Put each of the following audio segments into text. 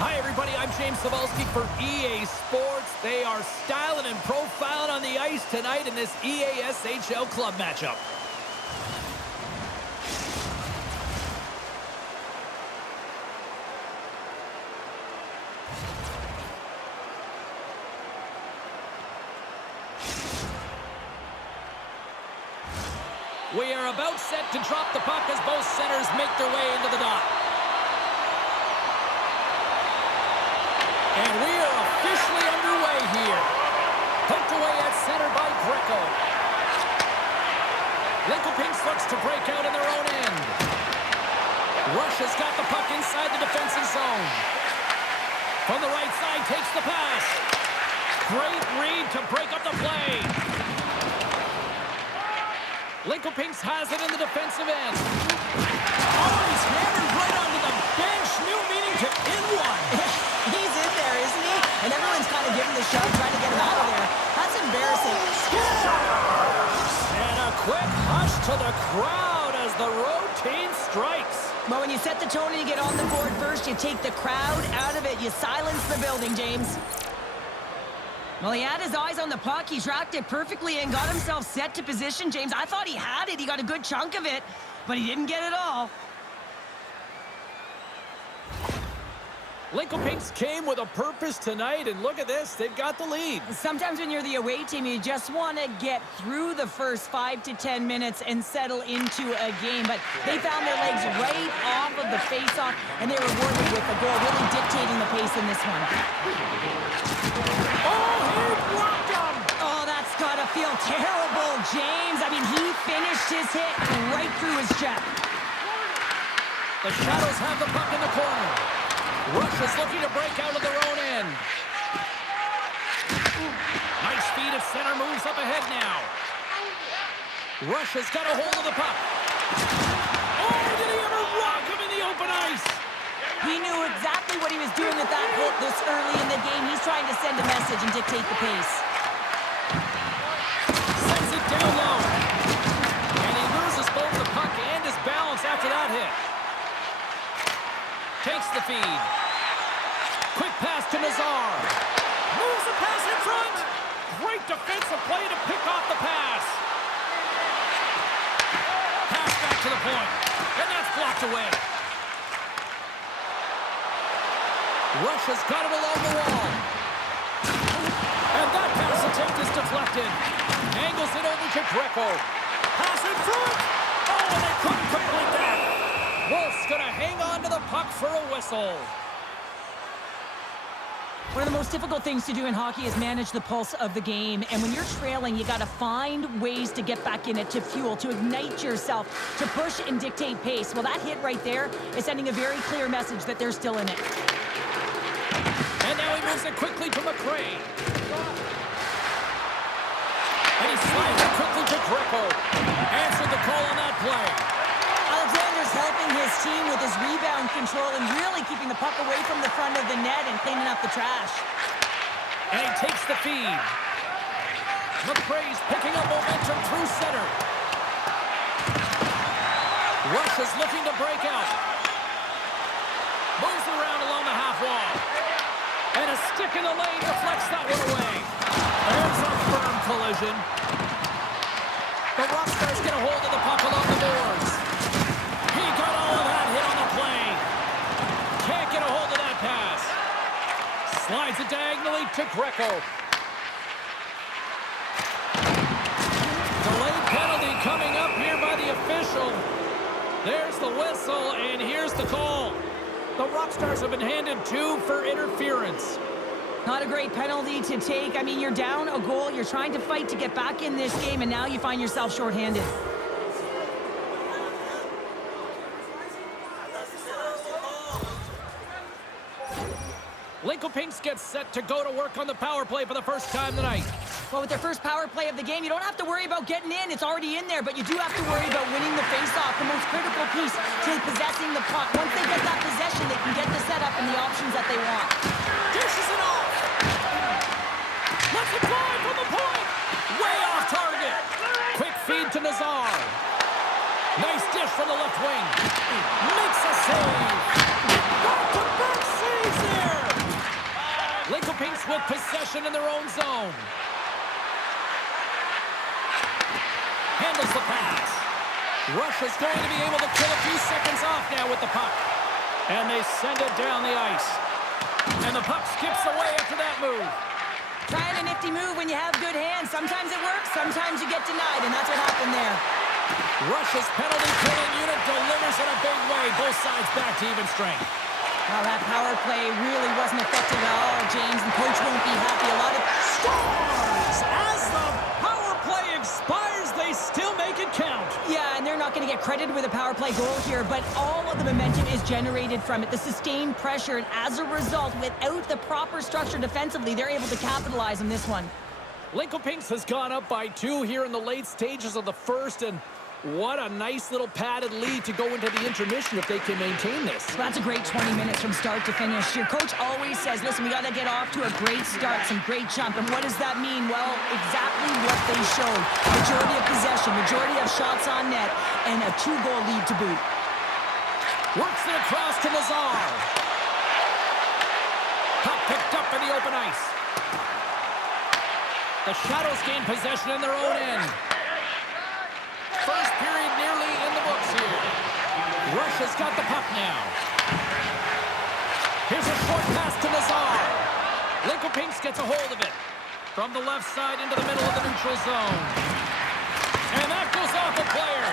Hi, everybody. I'm James Cebulski for EA Sports. They are styling and profiling on the ice tonight in this EASHL club matchup. We are about set to drop the puck as both centers make their way into the dot. And we are officially underway here. Poked away at center by Greco. Lincoln looks to break out in their own end. Rush has got the puck inside the defensive zone. From the right side, takes the pass. Great read to break up the play. Lincoln has it in the defensive end. Oh, he's hammered right onto the bench. New meaning to in one. He's in there. to the crowd as the road team strikes. But when you set the tone and you get on the board first, you take the crowd out of it. You silence the building, James. Well, he had his eyes on the puck. He tracked it perfectly and got himself set to position, James. I thought he had it. He got a good chunk of it, but he didn't get it all. Lincoln Pinks came with a purpose tonight, and look at this. They've got the lead. Sometimes when you're the away team, you just want to get through the first 5 to 10 minutes and settle into a game. But they found their legs right off of the faceoff, and they were rewarded with a goal, really dictating the pace in this one. Oh, he blocked him! Oh, that's got to feel terrible, James. I mean, he finished his hit right through his check. The Shadows have the puck in the corner. Rush is looking to break out of their own end. Nice feed at center, moves up ahead now. Rush has got a hold of the puck. Oh, did he ever rock him in the open ice? He knew exactly what he was doing with that hit this early in the game. He's trying to send a message and dictate the pace. Sends it down low. And he loses both the puck and his balance after that hit. Takes the feed. Quick pass to Nazar. Moves the pass in front. Great defensive play to pick off the pass. Pass back to the point. And that's blocked away. Rush has got it along the wall. And that pass attempt is deflected. Angles it over to Greco. Pass in front. Oh, and they couldn't complete that. Wolf's going to hang on to the puck for a whistle. One of the most difficult things to do in hockey is manage the pulse of the game. And when you're trailing, you got to find ways to get back in it, to fuel, to ignite yourself, to push and dictate pace. Well, that hit right there is sending a very clear message that they're still in it. And now he moves it quickly to McRae. And he slides it quickly to Greco. Answered the call on that play. Alexander's helping his team with his rebound control and really keeping the puck away from the front of the net and cleaning up the trash. And he takes the feed. McRae's picking up momentum through center. Rush is looking to break out. Moves around along the half wall. And a stick in the lane deflects that one away. There's a firm collision. The Rockstars get a hold of the puck along the boards. He got all of that hit on the play. Can't get a hold of that pass. Slides it diagonally to Greco. Delayed penalty coming up here by the official. There's the whistle, and here's the call. The Rockstars have been handed 2 for interference. Not a great penalty to take. I mean, you're down a goal. You're trying to fight to get back in this game, and now you find yourself shorthanded. Lincoln Pinks gets set to go to work on the power play for the first time tonight. Well, with their first power play of the game, you don't have to worry about getting in. It's already in there, but you do have to worry about winning the face-off, the most critical piece to possessing the puck. Once they get that possession, they can get the setup and the options that they want. Dishes it off. Let's it fly from the point. Way off target. Quick feed to Nazar. Nice dish from the left wing. Makes a save. Back-to-back saves there. Lincoln Pinks with possession in their own zone. Handles the pass. Rush is going to be able to kill a few seconds off now with the puck. And they send it down the ice. And the puck skips away after that move. Trying a nifty move when you have good hands. Sometimes it works, sometimes you get denied, and that's what happened there. Rush's penalty-killing unit delivers in a big way. Both sides back to even strength. Well, that power play really wasn't effective at all, James. The coach won't be happy. A lot of Stars! As the power play expires, they still make it count. Yeah, and they're not going to get credited with a power play goal here, but all of the momentum is generated from it. The sustained pressure, and as a result, without the proper structure defensively, they're able to capitalize on this one. Lincoln Pinks has gone up by 2 here in the late stages of the first, and What a nice little padded lead to go into the intermission if they can maintain this. Well, that's a great 20 minutes from start to finish. Your coach always says, listen, we got to get off to a great start, some great jump. And what does that mean? Well, exactly what they showed. Majority of possession, majority of shots on net, and a 2-goal lead to boot. Works it across to Nazar. Puck picked up for the open ice. The Shadows gain possession in their own end. First period nearly in the books here. Russia's got the puck now. Here's a short pass to Nazar. Linkopinks gets a hold of it. From the left side into the middle of the neutral zone. And that goes off a player.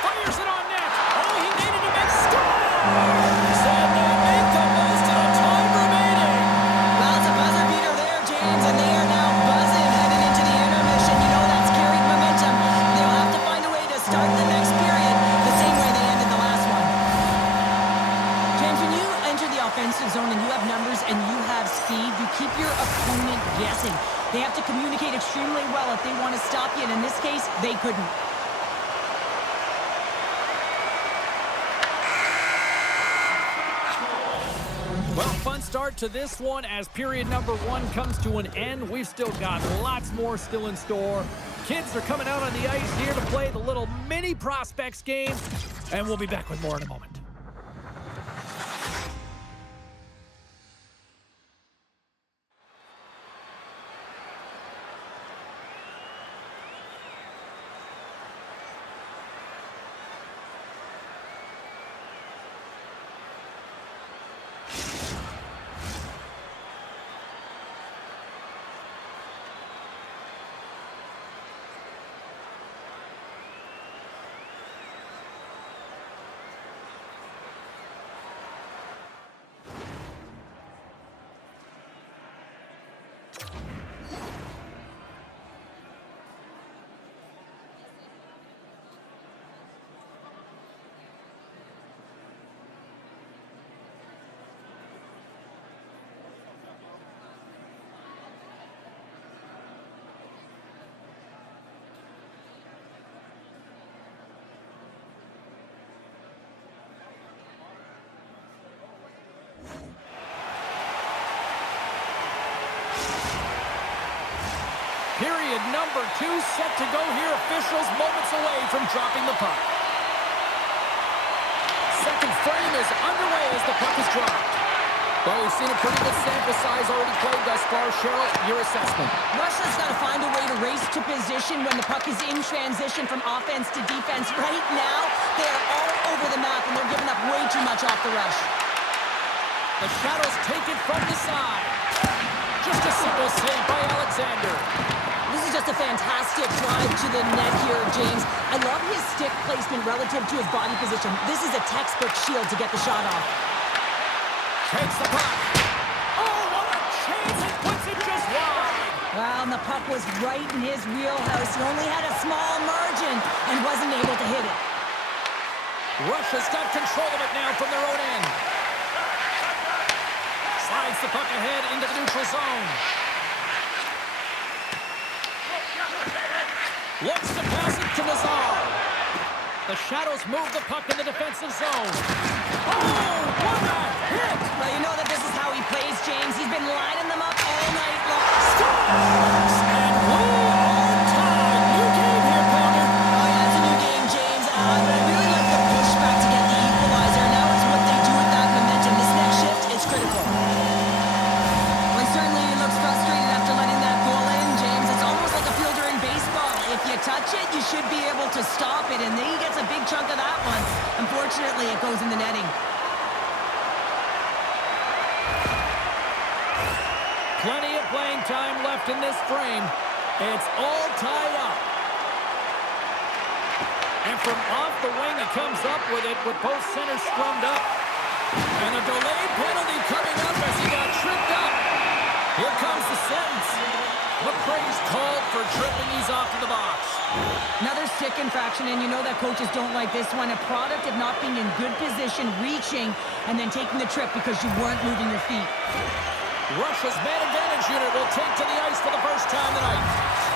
Fires it on net. Oh, he needed to make scores! And they make the most of the time remaining. Well, it's a buzzer beater there, James, and they are now buzzing heading into the intermission. You know that's carried momentum. They'll have to find a way to start the next period the same way they ended the last one. James, when you enter the offensive zone and you have numbers and you have speed, you keep your opponent guessing. They have to communicate extremely well if they want to stop you, and in this case, they couldn't. Well, fun start to this one as period number 1 comes to an end. We've still got lots more still in store. Kids are coming out on the ice here to play the little mini prospects game, and we'll be back with more in a moment. Period number 2 set to go here. Officials moments away from dropping the puck. Second frame is underway as the puck is dropped. Well, we've seen a pretty good sample size already played thus far. Cheryl, your assessment. Russia's got to find a way to race to position when the puck is in transition from offense to defense. Right now, they are all over the map, and they're giving up way too much off the rush. The Shadows take it from the side. Just a simple save by Alexander. This is just a fantastic drive to the net here, James. I love his stick placement relative to his body position. This is a textbook shield to get the shot off. Takes the puck. Oh, what a chance! He puts it just wide. Well, and the puck was right in his wheelhouse. He only had a small margin and wasn't able to hit it. Russia's got control of it now from their own end. Slides the puck ahead into the neutral zone. Looks to pass it to Nazar. The Shadows move the puck in the defensive zone. Oh, what a hit! Well, you know that this is how he plays, James. He's been lining them up all night long. Scores! And we are tied. New game here, Pounder. Oh, yeah, it's a new game, James. I really like the pushback to get the equalizer. Now it's what they do with that momentum. This next shift is critical. Well, certainly he looks frustrated after letting that goal in, James. It's almost like a fielder in baseball. If you touch it, you should be able to stop it, and then he gets a big chunk of that one. Unfortunately, it goes in the netting. Plenty of playing time left in this frame. It's all tied up. And from off the wing, he comes up with it with both centers strummed up. And a delayed penalty coming up as he got tripped up. Here comes the sentence. McCrae's called for tripping. He's off to the box. Another stick infraction, and you know that coaches don't like this one. A product of not being in good position, reaching, and then taking the trip because you weren't moving your feet. Russia's man advantage unit will take to the ice for the first time tonight.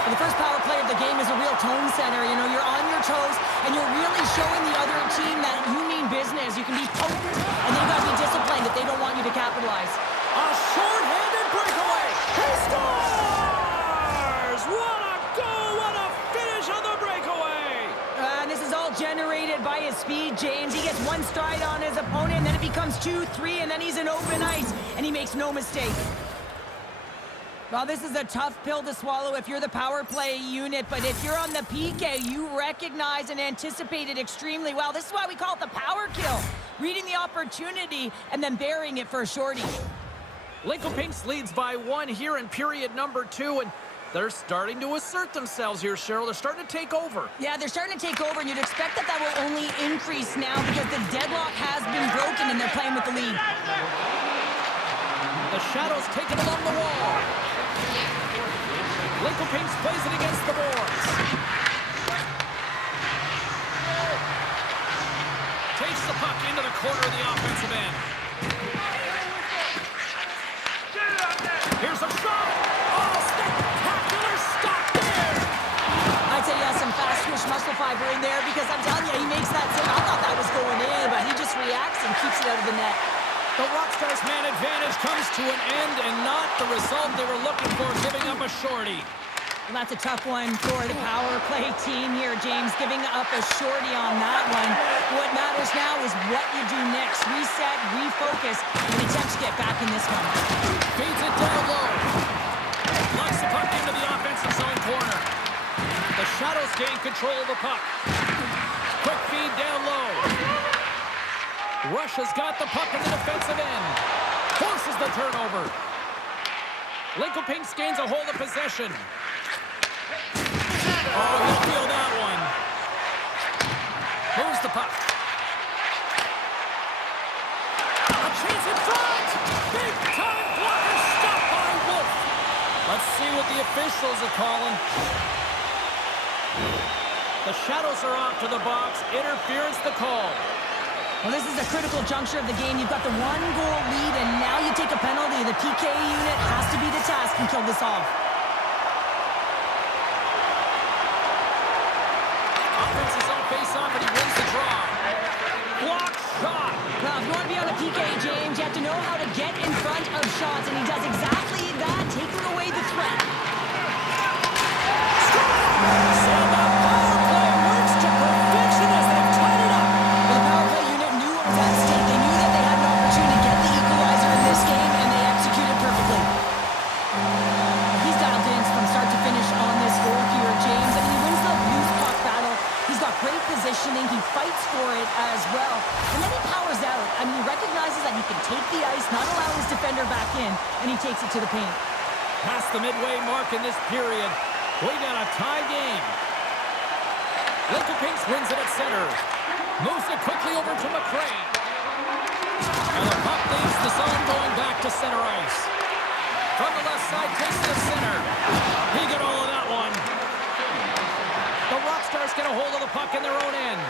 Well, the first power play of the game is a real tone setter. You know, you're on your toes, and you're really showing the other team that you mean business. You can be potent, and they've got to be disciplined if they don't want you to capitalize. A short-handed breakaway. He scores! What a goal! What a finish on the breakaway! And this is all generated by his speed, James. He gets one stride on his opponent, and then it becomes 2-3, and then he's in open ice, and he makes no mistake. Well, this is a tough pill to swallow if you're the power play unit, but if you're on the PK, you recognize and anticipate it extremely well. This is why we call it the power kill. Reading the opportunity and then burying it for a shorty. Lincoln Pinks leads by 1 here in period number 2, and they're starting to assert themselves here, Cheryl. They're starting to take over. Yeah, they're starting to take over, and you'd expect that that will only increase now because the deadlock has been broken and they're playing with the lead. The Shadows take it along the wall. Lincoln Pinks plays it against the boards. Takes the puck into the corner of the offensive end. Here's a shot. Oh, spectacular stop there. I'd say he has some fast twitch muscle fiber in there because I'm telling you, he makes that save. I thought that was going in, but he just reacts and keeps it out of the net. The Rockstars' man advantage comes to an end and not the result they were looking for, giving up a shorty. Well, that's a tough one for the power play team here, James, giving up a shorty on that one. What matters now is what you do next. Reset, refocus, and attempt to get back in this one. Feeds it down low. Locks the puck into the offensive zone corner. The Shadows gain control of the puck. Quick feed down low. Russia's got the puck in the defensive end. Forces the turnover. Lincoln Pinks gains a hold of possession. Oh, he'll feel that one. Moves the puck. A chance in front. Big time blocker stopped by Wolf. Let's see what the officials are calling. The Shadows are off to the box. Interference the call. Well, this is a critical juncture of the game. You've got the 1-goal lead, and now you take a penalty. The PK unit has to be the task and kill this off. Offense is on face-off, and he wins the draw. Block shot. Well, if you want to be on the PK, James, you have to know how to get in front of shots, and he does exactly that, taking away the threat. So the power play works to perfection as they've tied it up. Well, the power play unit knew what was at stake. They knew that they had an opportunity to get the equalizer in this game, and they executed perfectly. He's dialed in from start to finish on this goal here, James. I mean, he wins the loose puck battle. He's got great positioning. He fights for it as well. And then he powers out. I mean, he recognizes that he can take the ice, not allow his defender back in, and he takes it to the paint. Past the midway mark in this period, we got a tie game. Lincoln Pinks wins it at center. Moves it quickly over to McCray. And the puck leaves the zone going back to center ice. From the left side, takes it to center. He got all of that one. The Rockstars get a hold of the puck in their own end.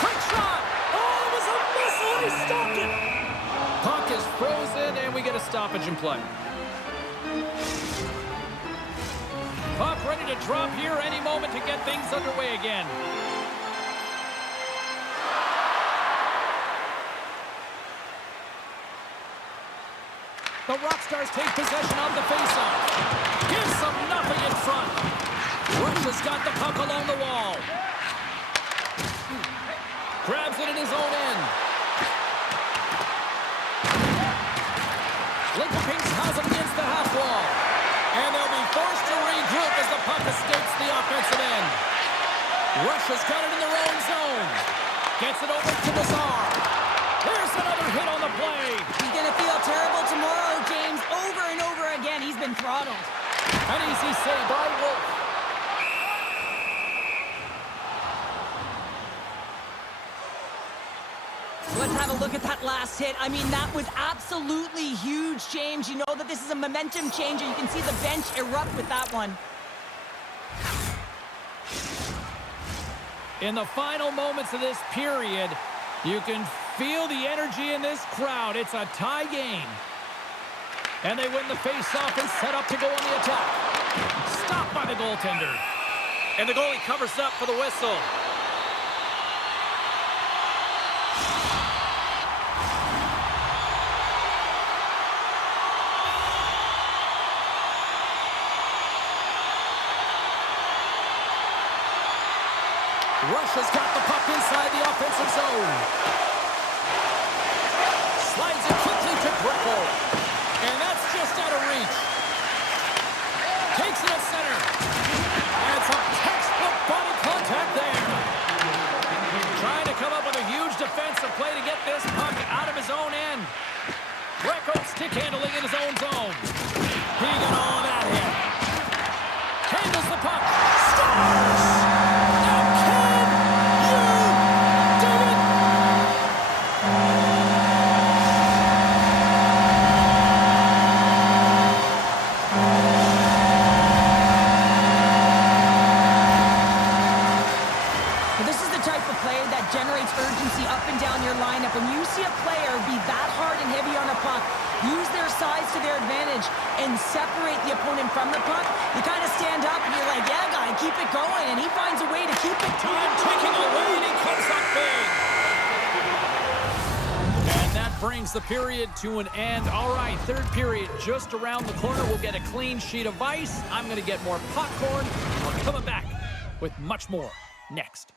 Quick shot! Oh, it was a missile! He stopped it! Puck is frozen, and we get a stoppage in play. Puck ready to drop here any moment to get things underway again. The Rockstars take possession of the faceoff. Gives them nothing in front. Russia's got the puck along the wall. Grabs it in his own end. Lincoln Pinks has him against the half wall. And they'll be forced to regroup as the puck escapes the offensive end. Russia's got it in their own zone. Gets it over to Nazar. Here's another hit on the play. He's going to feel terrible tomorrow, James. Over and over again, he's been throttled. An easy save by Wolf. Let's have a look at that last hit. I mean, that was absolutely huge, James. You know that this is a momentum changer. You can see the bench erupt with that one. In the final moments of this period, you can feel the energy in this crowd. It's a tie game. And they win the face-off and set up to go on the attack. Stopped by the goaltender. And the goalie covers up for the whistle. Russia's got the puck inside the offensive zone. Slides it quickly to Greco. And that's just out of reach. Takes it at center. And some textbook body contact there. Trying to come up with a huge defensive play to get this puck out of his own end. Greco stick handling in his own zone. He got all of that hit. Handles the puck. Scores! Urgency up and down your lineup. When you see a player be that hard and heavy on a puck, use their size to their advantage, and separate the opponent from the puck, you kind of stand up and you're like, yeah, guy, keep it going, and he finds a way to keep it. Time taking away, and he comes up big. And that brings the period to an end. All right, third period just around the corner. We'll get a clean sheet of ice. I'm going to get more popcorn. We're coming back with much more next.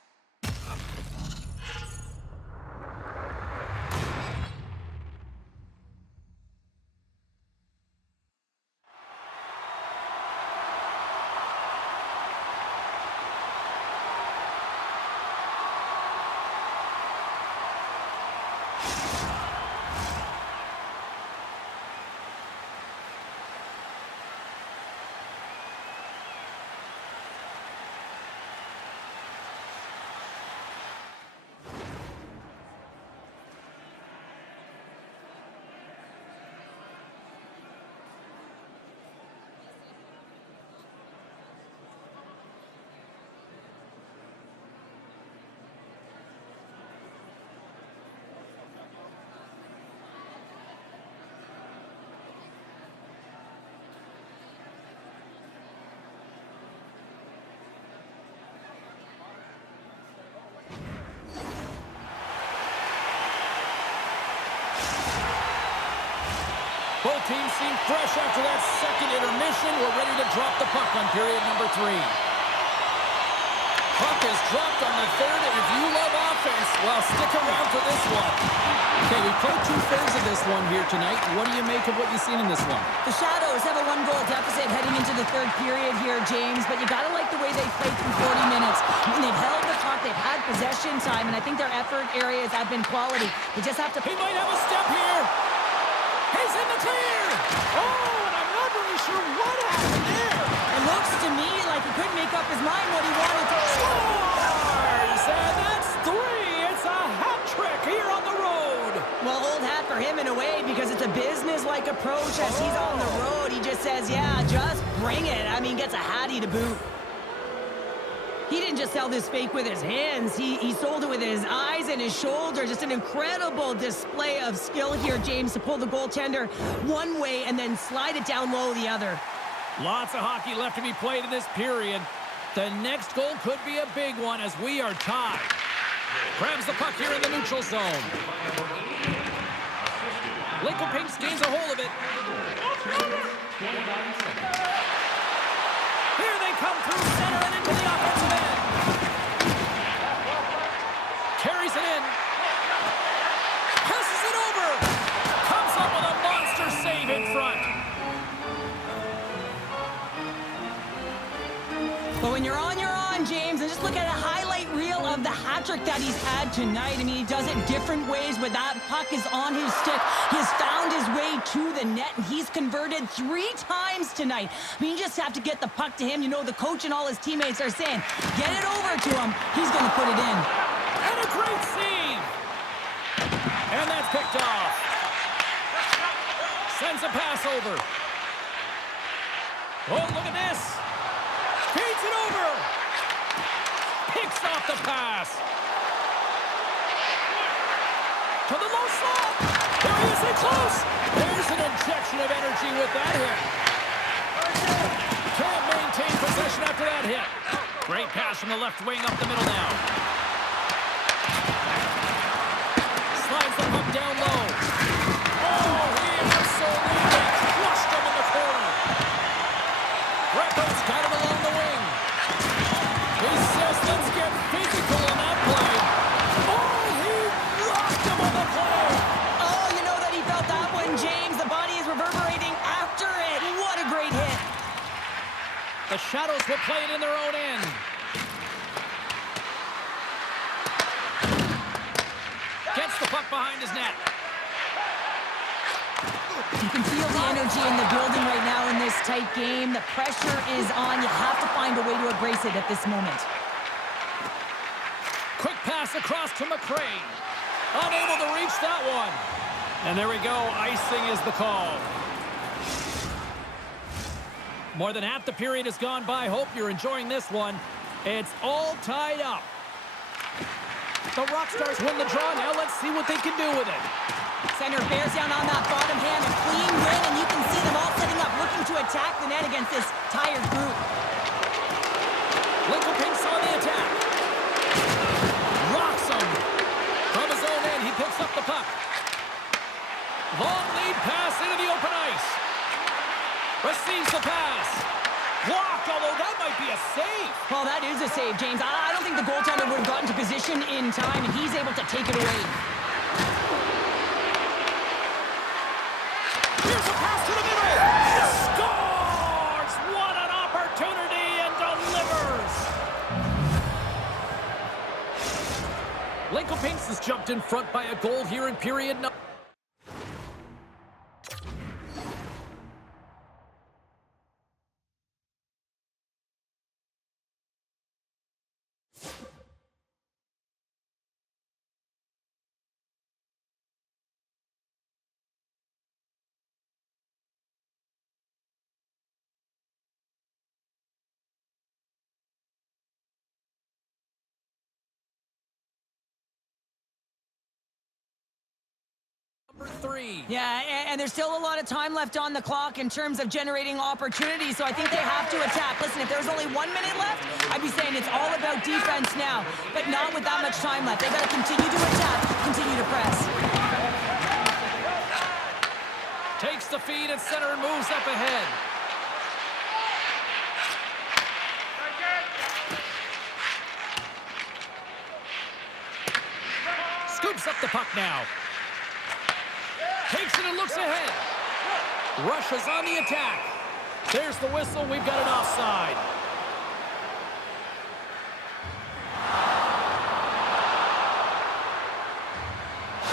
Both teams seem fresh after that second intermission. We're ready to drop the puck on period number 3. Puck is dropped on the third, and if you love offense, well, stick around for this one. Okay, we played 2/3 of this one here tonight. What do you make of what you've seen in this one? The Shadows have a 1-goal deficit heading into the third period here, James, but you got to like the way they played through 40 minutes. I mean, they've held the puck, they've had possession time, and I think their effort areas have been quality. They just have to... He might have a step here. He's in the clear. Oh, and I'm not really sure what happened there. It looks to me like he couldn't make up his mind what he wanted to. Scores! And that's 3. It's a hat trick here on the road. Well, old hat for him in a way, because it's a business-like approach as he's on the road. He just says, yeah, just bring it. I mean, gets a hattie to boot. He didn't just sell this fake with his hands. He sold it with his eyes and his shoulder. Just an incredible display of skill here, James, to pull the goaltender one way and then slide it down low the other. Lots of hockey left to be played in this period. The next goal could be a big one as we are tied. Grabs the puck here in the neutral zone. Lakeland Pinks gains a hold of it. Here they come through center and into the offensive end. Carries it in. Passes it over. Comes up with a monster save in front. But when you're on, James, and just look at a highlight reel of the hat-trick that he's had tonight. I mean, he does it different ways, but that puck is on his stick. He's found his way to the net, and he's converted 3 times tonight. I mean, you just have to get the puck to him. You know, the coach and all his teammates are saying, get it over to him. He's going to put it in. And a great save. And that's picked off. Sends a pass over. Oh, look at this. Feeds it over. Picks off the pass. To the low slot. There he is close. There's an injection of energy with that hit. Can't maintain possession after that hit. Great pass from the left wing up the middle now. Slides the puck down low. Oh, he absolutely crushed him in the corner. Greco's got him along the wing. He says, let's get physical on that play. Oh, he rocked him on the play. Oh, you know that he felt that one, James. The body is reverberating after it. What a great hit. The Shadows will play it in their own end. Gets the puck behind his net. You can feel the energy in the building right now in this tight game. The pressure is on. You have to find a way to embrace it at this moment. Quick pass across to McRae. Unable to reach that one. And there we go. Icing is the call. More than half the period has gone by. Hope you're enjoying this one. It's all tied up. The Rockstars win the draw. Now let's see what they can do with it. Center bears down on that bottom hand. A clean win, and you can see them all setting up, looking to attack the net against this tired group. Linkelpink's on the attack. Rocks him. From his own end, he picks up the puck. Long lead pass into the open ice. Receives the pass. Blocked, although that might be a save. Well, that is a save, James. I don't think the goaltender would have gotten to position in time, and he's able to take it away. Here's a pass to the middle. He scores! What an opportunity, and delivers. Linkelpinks has jumped in front by a goal here in period number. Number 3. Yeah, and there's still a lot of time left on the clock in terms of generating opportunities, so I think they have to attack. Listen, if there's only 1 minute left, I'd be saying it's all about defense now, but not with that much time left. They got to continue to attack, continue to press. Takes the feed at center and moves up ahead. Scoops up the puck now. Takes it and looks ahead. Rushes on the attack. There's the whistle. We've got an offside.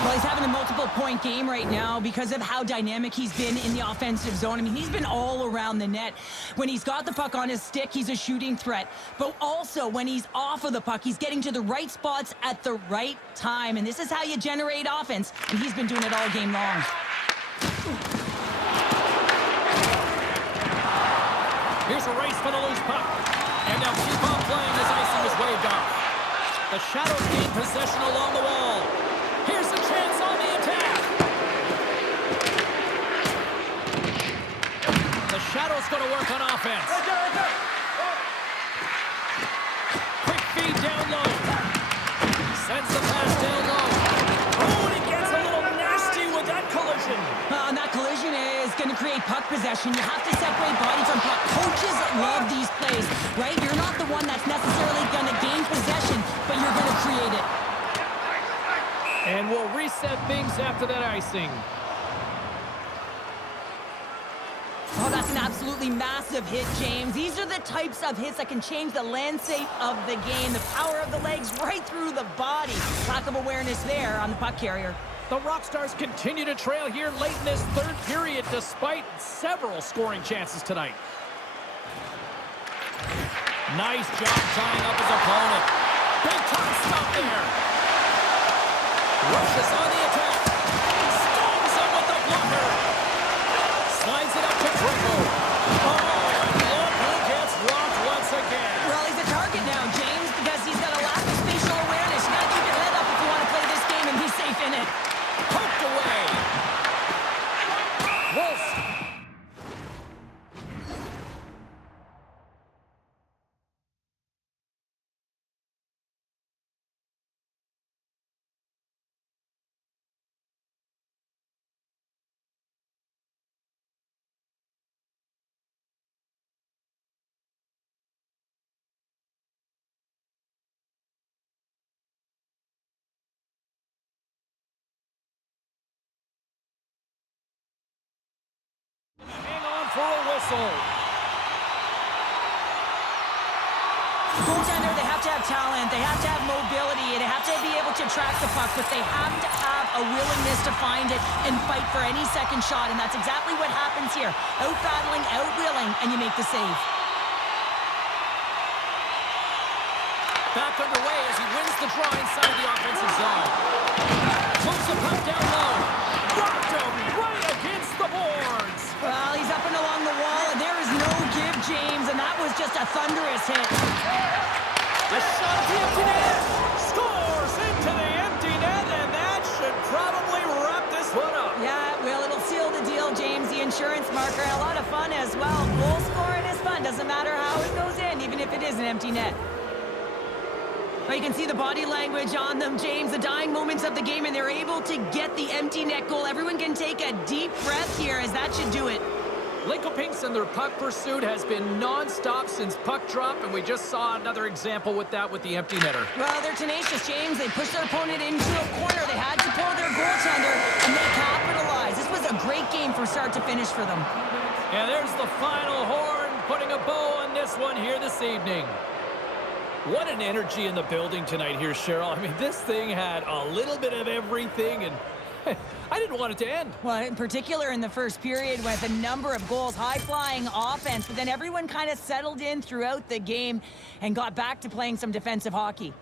Well, he's having a multiple-point game right now because of how dynamic he's been in the offensive zone. I mean, he's been all around the net. When he's got the puck on his stick, he's a shooting threat. But also, when he's off of the puck, he's getting to the right spots at the right time. And this is how you generate offense. And he's been doing it all game long. Here's a race for the loose puck. And they'll keep on playing as icing is waved off. The Shadows gain possession along the wall. Here's a chance on the attack. The Shadows going to work on offense. Quick feed down low. Sends the pass down low. Oh, and he gets a little nasty with that collision. And that collision is going to create puck possession. You have to separate body from puck. Coaches love these plays, right? You're not the one that's necessarily going to gain possession, but you're going to create it. And we'll reset things after that icing. Oh, that's an absolutely massive hit, James. These are the types of hits that can change the landscape of the game. The power of the legs right through the body. Lack of awareness there on the puck carrier. The Rockstars continue to trail here late in this third period despite several scoring chances tonight. Nice job tying up his opponent. Big time stop there. Rushes on the attack. Stones him with the blocker. Slides it up to Greco. Oh, and look who gets rocked once again. Well, he's a target now, James, because he's got a lack of spatial awareness. You gotta keep your head up if you want to play this game and be safe in it. Poked away. for a whistle. Goaltender, they have to have talent, they have to have mobility, they have to be able to track the puck, but they have to have a willingness to find it and fight for any second shot, and that's exactly what happens here. Out-battling, out-willing, and you make the save. Back underway as he wins the draw inside the offensive zone. Moves the puck down low. Rocked him right against the boards. Well, he's up and along the wall, and there is no give, James, and that was just a thunderous hit. A shot at the empty net. Scores into the empty net, and that should probably wrap this one up. Yeah, well, it'll seal the deal, James. The insurance marker, a lot of fun as well. Goal scoring is fun. Doesn't matter how it goes in, even if it is an empty net. Well, you can see the body language on them, James, the dying moments of the game, and they're able to get the empty net goal. Everyone can take a deep breath here, as that should do it. Lincoln and their puck pursuit has been non-stop since puck drop, and we just saw another example with that with the empty netter. Well, they're tenacious, James. They pushed their opponent into a corner. They had to pull their goaltender, and they capitalized. This was a great game from start to finish for them. And there's the final horn, putting a bow on this one here this evening. What an energy in the building tonight here, Cheryl. I mean, this thing had a little bit of everything, and I didn't want it to end. Well, in particular in the first period with a number of goals, high-flying offense, but then everyone kind of settled in throughout the game and got back to playing some defensive hockey.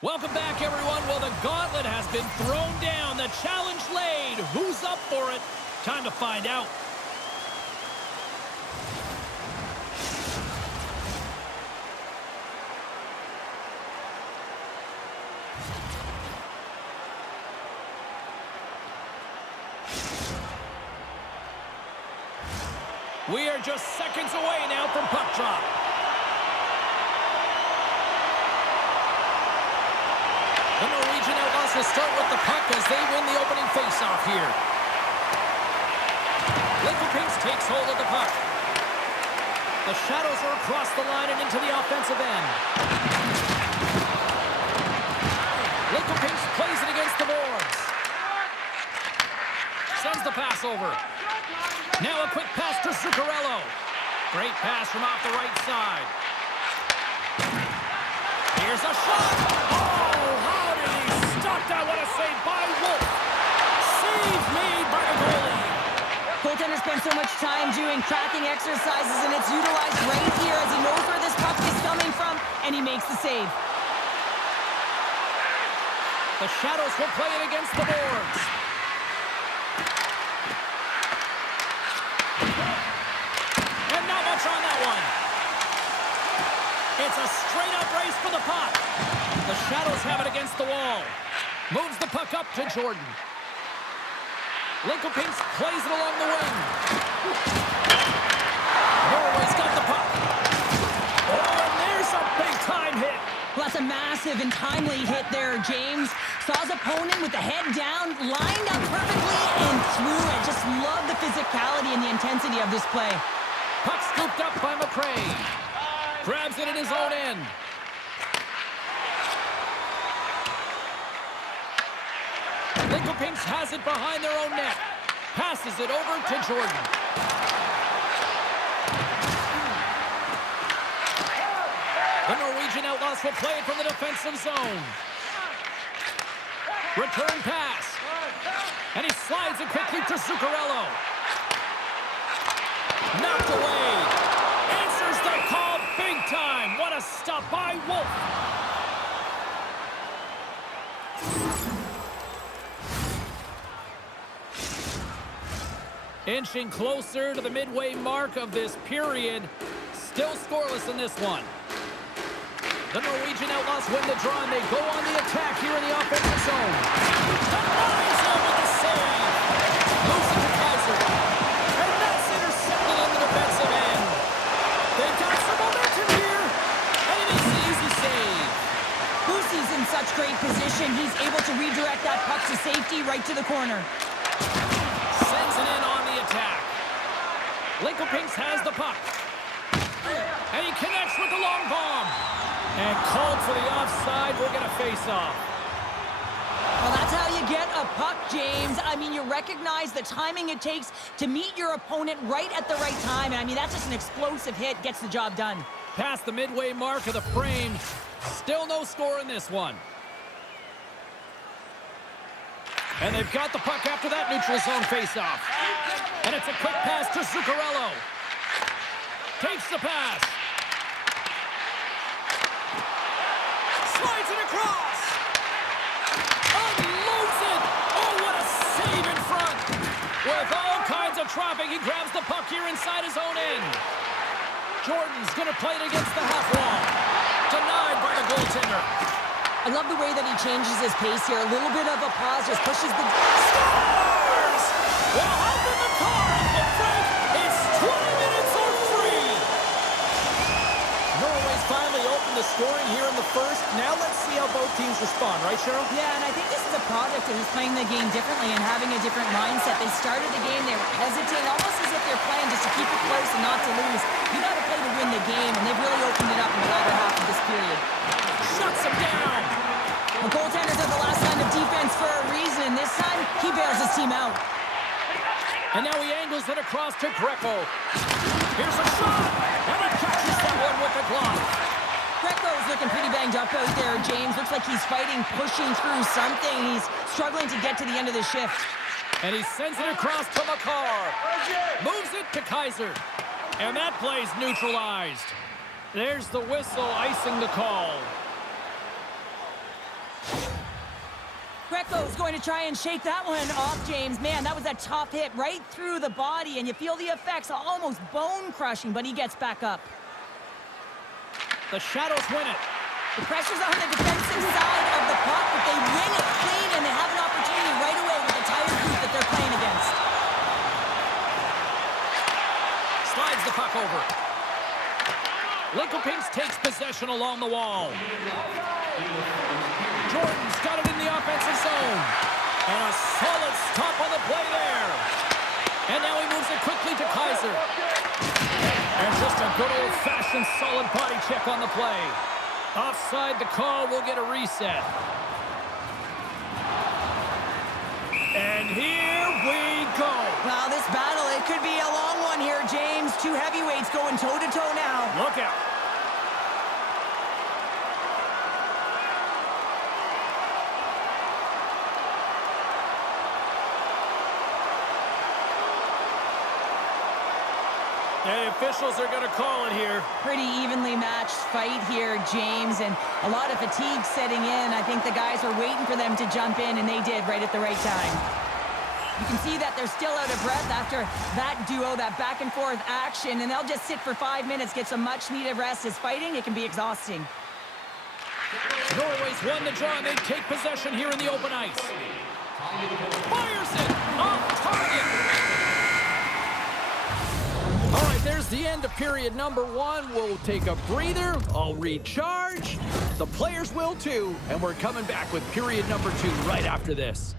Welcome back, everyone. Well, the gauntlet has been thrown down. The challenge laid. Who's up for it? Time to find out. We are just seconds away now from puck drop. The Norwegian Outlaws will start with the puck as they win the opening faceoff here. Lincoln takes hold of the puck. The Shadows are across the line and into the offensive end. Lincoln plays it against the boards. Sends the pass over. Now a quick pass to Zuccarello. Great pass from off the right side. Here's a shot. Oh, how did he stop that? What a save by Wolf. Save made by the goalie. Goaltender spends so much time doing tracking exercises, and it's utilized right here as he knows where this puck is coming from, and he makes the save. The Shadows will play it against the boards. And not much on that one. It's a straight-up race for the puck. The Shadows have it against the wall. Moves the puck up to Jordan. Lincoln plays it along the wing. the head down, lined up perfectly, and threw it. Just love the physicality and the intensity of this play. Puck scooped up by McRae. Grabs it in his own end. Lincoln has it behind their own net. Passes it over to Jordan. The Norwegian Outlaws will play it from the defensive zone. Return pass. And he slides it quickly to Zuccarello. Knocked away. Answers the call big time. What a stop by Wolf. Inching closer to the midway mark of this period. Still scoreless in this one. The Norwegian Outlaws win the draw, and they go on the attack here in the offensive zone. Denies him with the save. Moves it to Kaiser. And that's intercepted on the defensive end. They've got some momentum here. And he makes the easy save. Boosie's in such great position. He's able to redirect that puck to safety right to the corner. Sends it in on the attack. Lincoln has the puck. And he connects with the long bomb. And called for the offside. We'll get a face-off. Well, that's how you get a puck, James. I mean, you recognize the timing it takes to meet your opponent right at the right time. And I mean, that's just an explosive hit. Gets the job done. Past the midway mark of the frame. Still no score in this one. And they've got the puck after that neutral zone face-off. And it's a quick pass to Zuccarello. Takes the pass. Slides it across. Unloads it. Oh, what a save in front. With all kinds of traffic, he grabs the puck here inside his own end. Jordan's going to play it against the half wall. Denied by the goaltender. I love the way that he changes his pace here. A little bit of a pause, just pushes the... Scores! Well, hop in the car, Uncle Frank. It's 20 minutes or free. Norway's finally opened the scoring here in the first. Now let's see how both teams respond, right, Cheryl? Yeah, and I think this is a product of who's playing the game differently and having a different mindset. They started the game, they were hesitant, almost as if they're playing just to keep it close and not to lose. You got to play to win the game, and they've really opened it up in the latter half of this period. Shuts him down. The goaltender's at the last line of defense for a reason, and this time, he bails his team out. And now he angles it across to Greco. Here's a shot, and he catches that one with the glove. Greco's looking pretty banged up out there, James. Looks like he's fighting, pushing through something. He's struggling to get to the end of the shift. And he sends it across to Makar. Moves it to Kaiser. And that play's neutralized. There's the whistle icing the call. Greco's going to try and shake that one off, James. Man, that was a tough hit right through the body, and you feel the effects, almost bone-crushing, but he gets back up. The Shadows win it. The pressure's on the defensive side of the puck, but they win it clean, and they have an opportunity right away with the tired group that they're playing against. Slides the puck over. Lincoln takes possession along the wall. Jordan's got it in the offensive zone. And a solid stop on the play there. And now he moves it quickly to Kaiser. And just a good old-fashioned solid body check on the play. Offside the call, we'll get a reset. And here we go. Well, this battle, it could be a long one here, James. Two heavyweights going toe-to-toe now. Look out. The officials are going to call it here. Pretty evenly matched fight here, James, and a lot of fatigue setting in. I think the guys were waiting for them to jump in, and they did right at the right time. You can see that they're still out of breath after that duo, that back-and-forth action, and they'll just sit for 5 minutes, get some much-needed rest. As fighting, it can be exhausting. Norway's won the draw, and they take possession here in the open ice. Fires it off target. All right, there's the end of period number 1. We'll take a breather. I'll recharge. The players will too, and we're coming back with period number 2 right after this.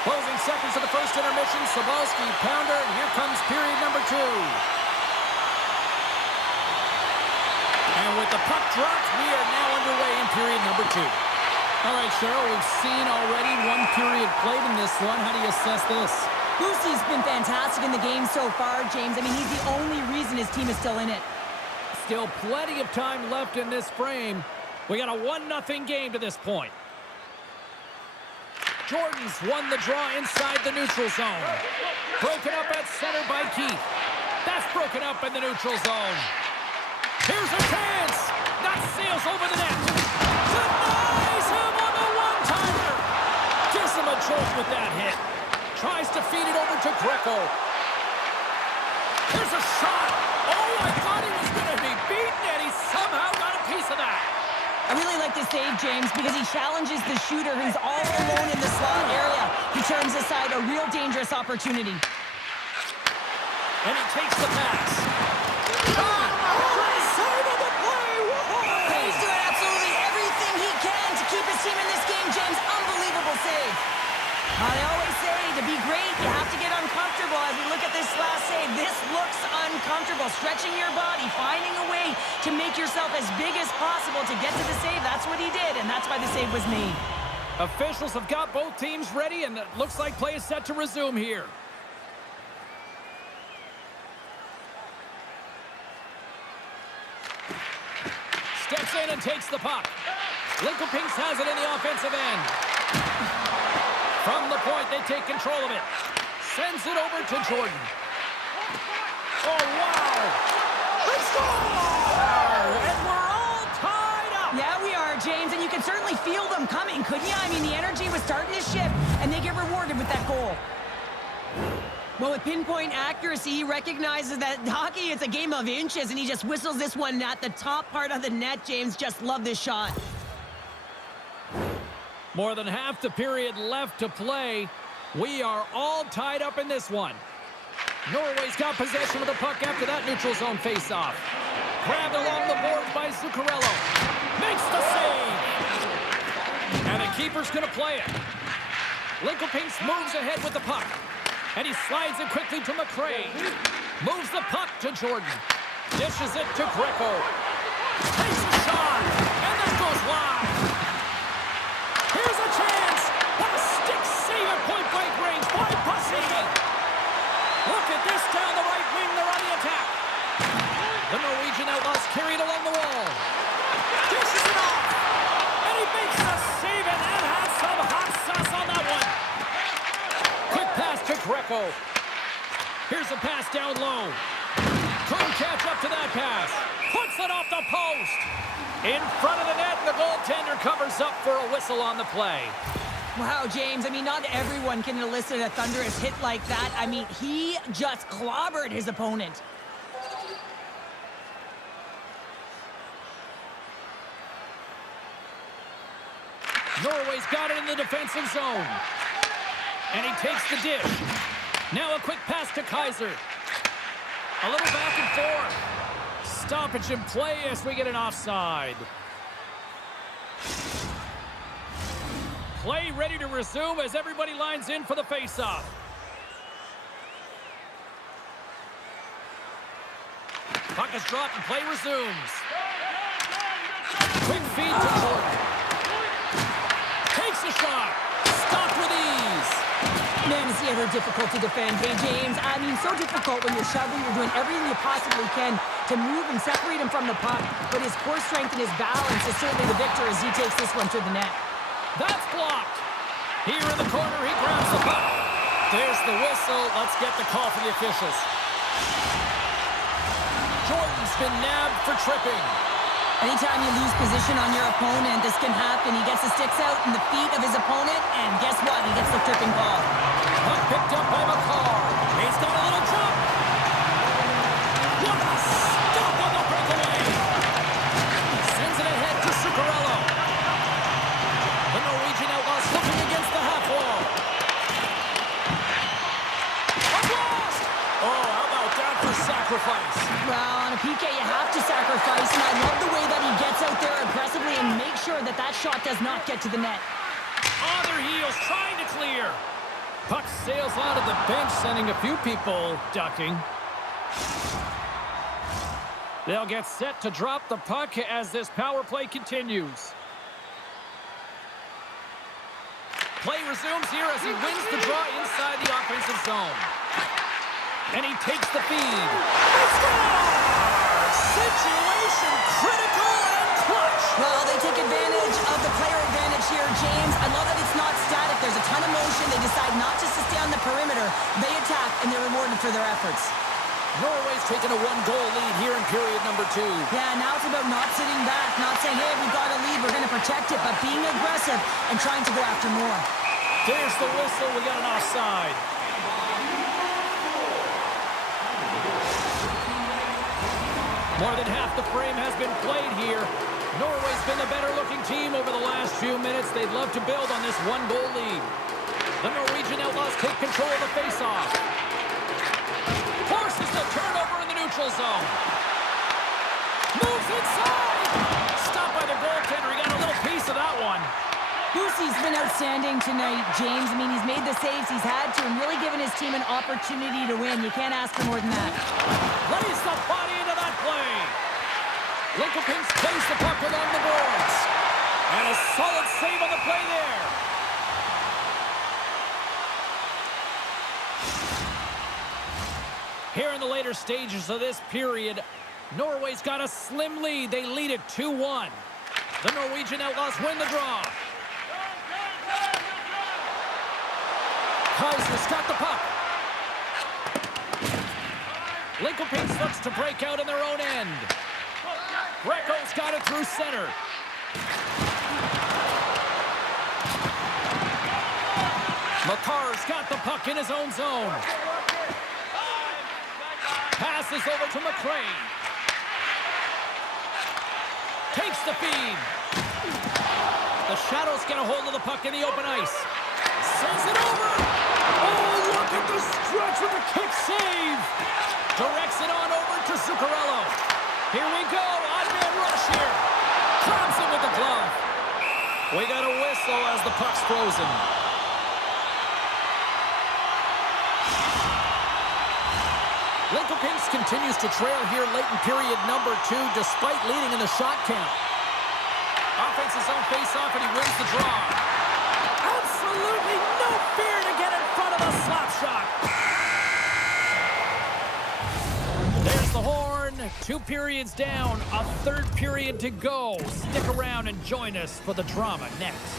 Closing seconds of the first intermission. Sobolski, pounder, and here comes period number 2. And with the puck dropped, we are now underway in period number 2. All right, Cheryl, we've seen already 1 period played in this one. How do you assess this? Boosie's been fantastic in the game so far, James. I mean, he's the only reason his team is still in it. Still plenty of time left in this frame. We got a 1-0 game to this point. Jordan's won the draw inside the neutral zone. Broken up at center by Keith. That's broken up in the neutral zone. Here's a chance. That sails over the net. Denies him on the one-timer. Gives him a jolt with that hit. Tries to feed it over to Greco. Here's a shot. Oh, I thought he was going to be beaten, and he somehow got a piece of that. I really like this save, James, because he challenges the shooter who's all alone in the slot area. He turns aside a real dangerous opportunity. And he takes the pass. Shot! Great save of the play! Whoa! He's doing absolutely everything he can to keep his team in this game, James. Unbelievable save. They always say to be great, you have to get uncomfortable. As we look at this last save, this looks uncomfortable. Stretching your body, finding a way to make yourself as big as possible to get to the save. That's what he did, and that's why the save was made. Officials have got both teams ready, and it looks like play is set to resume here. Steps in and takes the puck. Lincoln-Pinks has it in the offensive end. From the point, they take control of it. Sends it over to Jordan. Oh, wow! Let's go! And we're all tied up! Yeah, we are, James, and you can certainly feel them coming, couldn't you? I mean, the energy was starting to shift, and they get rewarded with that goal. Well, with pinpoint accuracy, he recognizes that hockey is a game of inches, and he just whistles this one at the top part of the net, James. Just love this shot. More than half the period left to play. We are all tied up in this one. Norway's got possession of the puck after that neutral zone face-off. Grabbed along the boards by Zuccarello. Makes the save. And the keeper's going to play it. Lincoln-Pinks moves ahead with the puck. And he slides it quickly to McRae. Moves the puck to Jordan. Dishes it to Greco. Takes a shot. And that goes wide. Here's a chance. What a stick save at point-blank range by Bussey. Look at this down the right wing. They're on the attack. The Norwegian Outlaws carried along the wall. Dishes it off. And he makes the save, and that has some hot sauce on that one. Quick pass to Greco. Here's a pass down low. Couldn't catch up to that pass. Puts it off the post. In front of the net, the goaltender covers up for a whistle on the play. Wow, James, I mean, not everyone can elicit a thunderous hit like that. I mean, he just clobbered his opponent. Norway's got it in the defensive zone. And he takes the dish. Now a quick pass to Kaiser. A little back and forth. stoppage in play as we get an offside. Play ready to resume as everybody lines in for the faceoff. Puck is dropped and play resumes. Quick feed to Jordan. Takes a shot. Stopped with ease. Man, is he ever difficult to defend. Hey, James, I mean, so difficult when you're shoving. You're doing everything you possibly can to move and separate him from the puck. But his core strength and his balance is certainly the victor as he takes this one to the net. That's blocked. Here in the corner, he grabs the puck. There's the whistle. Let's get the call from the officials. Jordan's been nabbed for tripping. Anytime you lose position on your opponent, this can happen. He gets the sticks out in the feet of his opponent, and guess what? He gets the tripping call. Puck picked up by McCarr. He's got a little jump. What a stop on the breakaway. Sends it ahead to Zuccarello. The Norwegian Outlaws looking against the half wall. A blast! Oh, how about that for sacrifice? Well, on a PK, you have to sacrifice, and I love the way that he gets out there aggressively and makes sure that that shot does not get to the net. On their heels, trying to clear. Puck sails out of the bench, sending a few people ducking. They'll get set to drop the puck as this power play continues. Play resumes here as he wins the draw inside the offensive zone. And he takes the feed. He scores! Situation critical and clutch. Well, they take advantage of the player advantage here, James. I love that it's not static. There's a ton of motion. They decide not just to stay on the perimeter. They attack, and they're rewarded for their efforts. Norway's taken a one-goal lead here in period number 2. Yeah, now it's about not sitting back, not saying, hey, we've got a lead, we're going to protect it, but being aggressive and trying to go after more. There's the whistle. We got an offside. More than half the frame has been played here. Norway's been the better-looking team over the last few minutes. They'd love to build on this one-goal lead. The Norwegian Outlaws take control of the face-off. Forces the turnover in the neutral zone. Moves inside. Stopped by the goaltender. He got a little piece of that one. Boosie's been outstanding tonight, James. I mean, he's made the saves he's had to and really given his team an opportunity to win. You can't ask for more than that. Lays the body into that play. Lincolnpinks plays the puck along the boards. And a solid save on the play there. Here in the later stages of this period, Norway's got a slim lead. They lead it 2-1. The Norwegian Outlaws win the draw. Kaiser's got the puck. Lincolnpinks looks to break out in their own end. Greco's got it through center. McCarr's got the puck in his own zone. Passes over to McCrae. Takes the feed. The Shadows get a hold of the puck in the open ice. Sends it over. Oh, look at the stretch with a kick save. Directs it on over to Zuccarello. Here we go. Odd-man rush here. Grabs him with the glove. We got a whistle as the puck's frozen. Lincolnpinks continues to trail here late in period number 2 despite leading in the shot count. Offensive zone face-off and he wins the draw. Absolutely no fear to get in front of the slap shot. There's the horn. 2 periods down. A 3rd period to go. Stick around and join us for the drama next.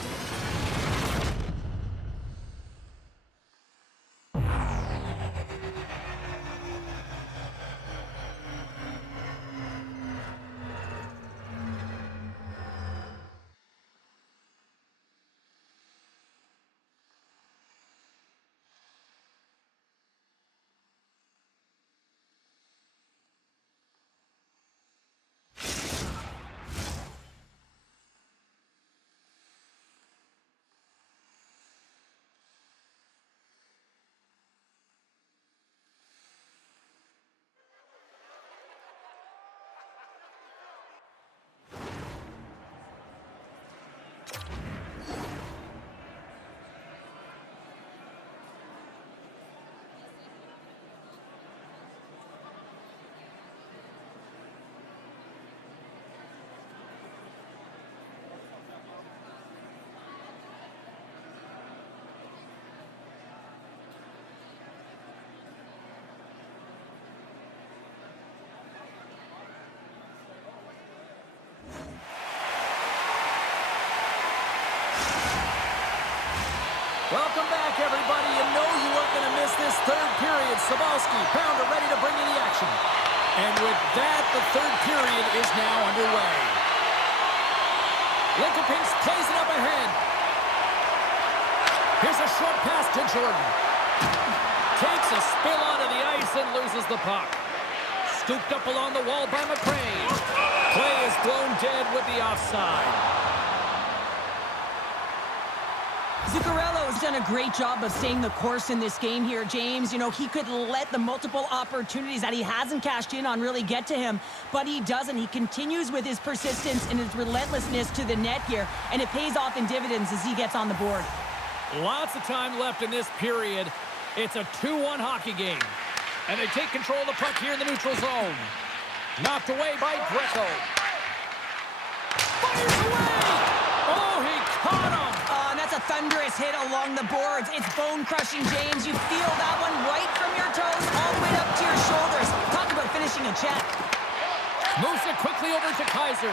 Sabalski, Pounder ready to bring in the action. And with that, the third period is now underway. Lincoln Pinks plays it up ahead. Here's a short pass to Jordan. Takes a spill onto the ice and loses the puck. Scooped up along the wall by McRae. Play is blown dead with the offside. Zuccarello has done a great job of staying the course in this game here, James. You know, he could let the multiple opportunities that he hasn't cashed in on really get to him, but he doesn't. He continues with his persistence and his relentlessness to the net here, and it pays off in dividends as he gets on the board. Lots of time left in this period. It's a 2-1 hockey game. And they take control of the puck here in the neutral zone. Knocked away by Greco. Fires away! Oh, he caught him! And that's a thunderous hit along the boards. It's bone-crushing, James. You feel that one right from your toes all the way up to your shoulders. Talk about finishing a check. Moves it quickly over to Kaiser.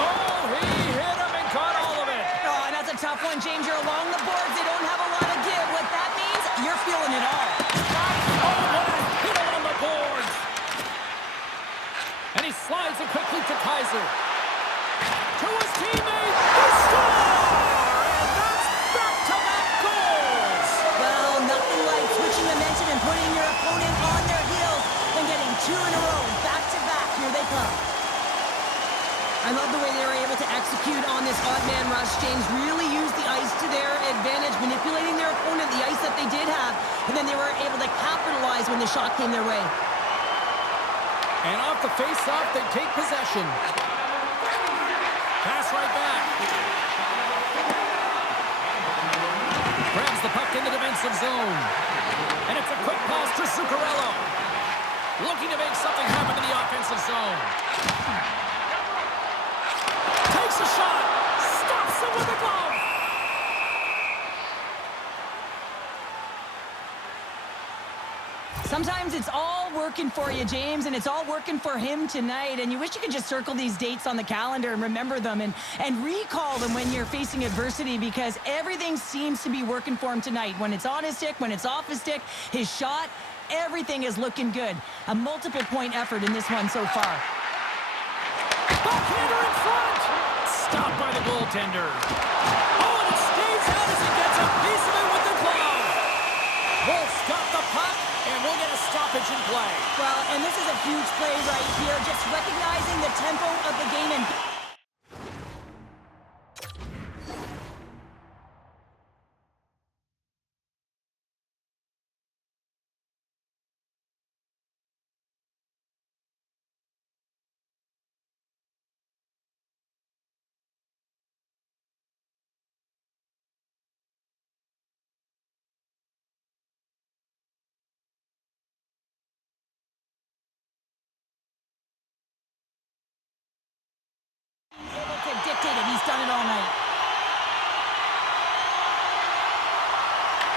Oh, he hit him and caught all of it. Oh, and that's a tough one, James. You're along the boards. They don't have a lot of give. What that means, you're feeling it all. Oh, what a hit on the boards. And he slides it quickly to Kaiser. To his teammate. He scores! And that's back-to-back goals. Well, nothing like switching momentum and putting your opponent on their heels and getting two in a row. Back-to-back. Here they come. I love the way they were able to execute on this odd man rush. James really used the ice to their advantage, manipulating their opponent, the ice that they did have, and then they were able to capitalize when the shot came their way. And off the face-off, they take possession. Pass right back. Grabs the puck in the defensive zone. And it's a quick pass to Zuccarello. Looking to make something happen in the offensive zone. Takes a shot. Stops him with a glove. Sometimes it's all working for you, James, and it's all working for him tonight. And you wish you could just circle these dates on the calendar and remember them and recall them when you're facing adversity, because everything seems to be working for him tonight. When it's on his stick, when it's off his stick, his shot, everything is looking good. A multiple-point effort in this one so far. Backhander in front. Stopped by the goaltender. Oh, and it stays out as he gets a piece of it with the glove. We'll stop the puck, and we'll get a stoppage in play. Well, and this is a huge play right here, just recognizing the tempo of the game and... dictated. He's done it all night.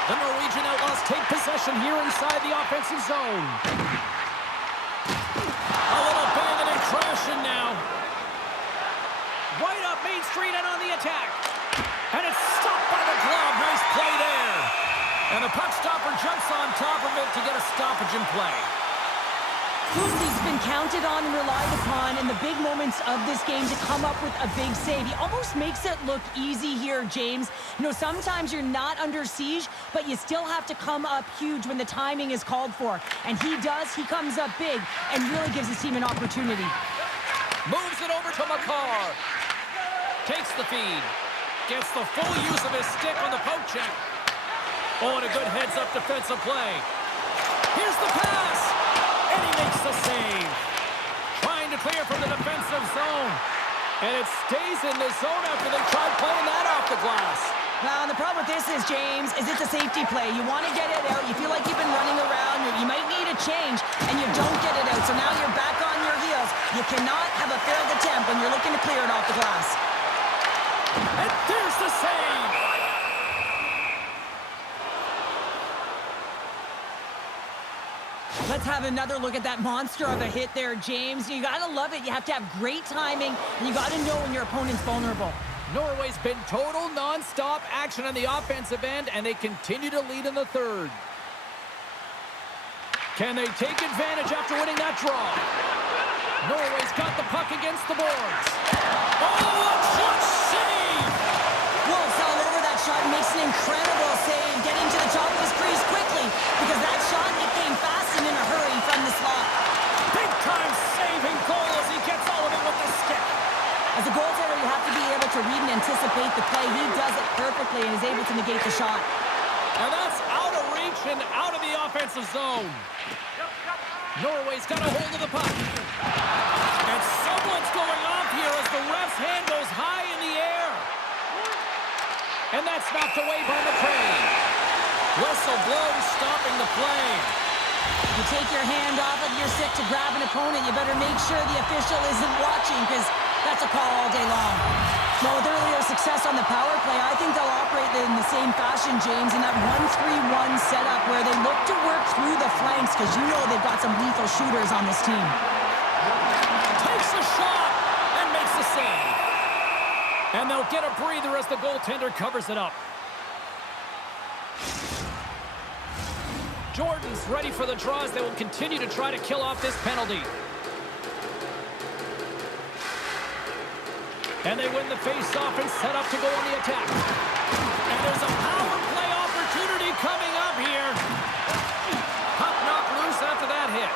The Norwegian Outlaws take possession here inside the offensive zone. A little banging and crashing now. Right up Main Street and on the attack. And it's stopped by the glove. Nice play there. And the puck stopper jumps on top of it to get a stoppage in play. He's been counted on and relied upon in the big moments of this game to come up with a big save. He almost makes it look easy here, James. You know, sometimes you're not under siege, but you still have to come up huge when the timing is called for. And he does. He comes up big and really gives his team an opportunity. Moves it over to McCarr. Takes the feed. Gets the full use of his stick on the poke check. Oh, and a good heads-up defensive play. Here's the pass. And he makes the save. Trying to clear from the defensive zone. And it stays in the zone after they tried playing that off the glass. Well, the problem with this is, James, is it's a safety play. You want to get it out. You feel like you've been running around. You might need a change, and you don't get it out. So now you're back on your heels. You cannot have a failed attempt when you're looking to clear it off the glass. And there's the save. Let's have another look at that monster of a hit there, James. You got to love it. You have to have great timing, and you got to know when your opponent's vulnerable. Norway's been total non-stop action on the offensive end, and they continue to lead in the third. Can they take advantage after winning that draw? Norway's got the puck against the boards. Oh, a shot save! Wolf's all over that shot and makes an incredible save, getting to the top of his crease quickly, because that shot, it came fast and in a hurry from the slot. Big-time saving goal as he gets all of it with the stick. As a goaltender, you have to be able to read and anticipate the play. He does it perfectly and is able to negate the shot. And that's out of reach and out of the offensive zone. Norway's got a hold of the puck. And someone's going off here as the ref's hand goes high in the air. And that's knocked away by McRae. Whistle blows, stopping the play. You take your hand off of your stick to grab an opponent, you better make sure the official isn't watching, because that's a call all day long. Now, with earlier success on the power play, I think they'll operate in the same fashion, James, in that 1-3-1 setup where they look to work through the flanks, because you know they've got some lethal shooters on this team. Takes a shot and makes the save. And they'll get a breather as the goaltender covers it up. Jordan's ready for the draws. They will continue to try to kill off this penalty. And they win the face-off and set up to go on the attack. And there's a power play opportunity coming up here. Puck knocked loose after that hit.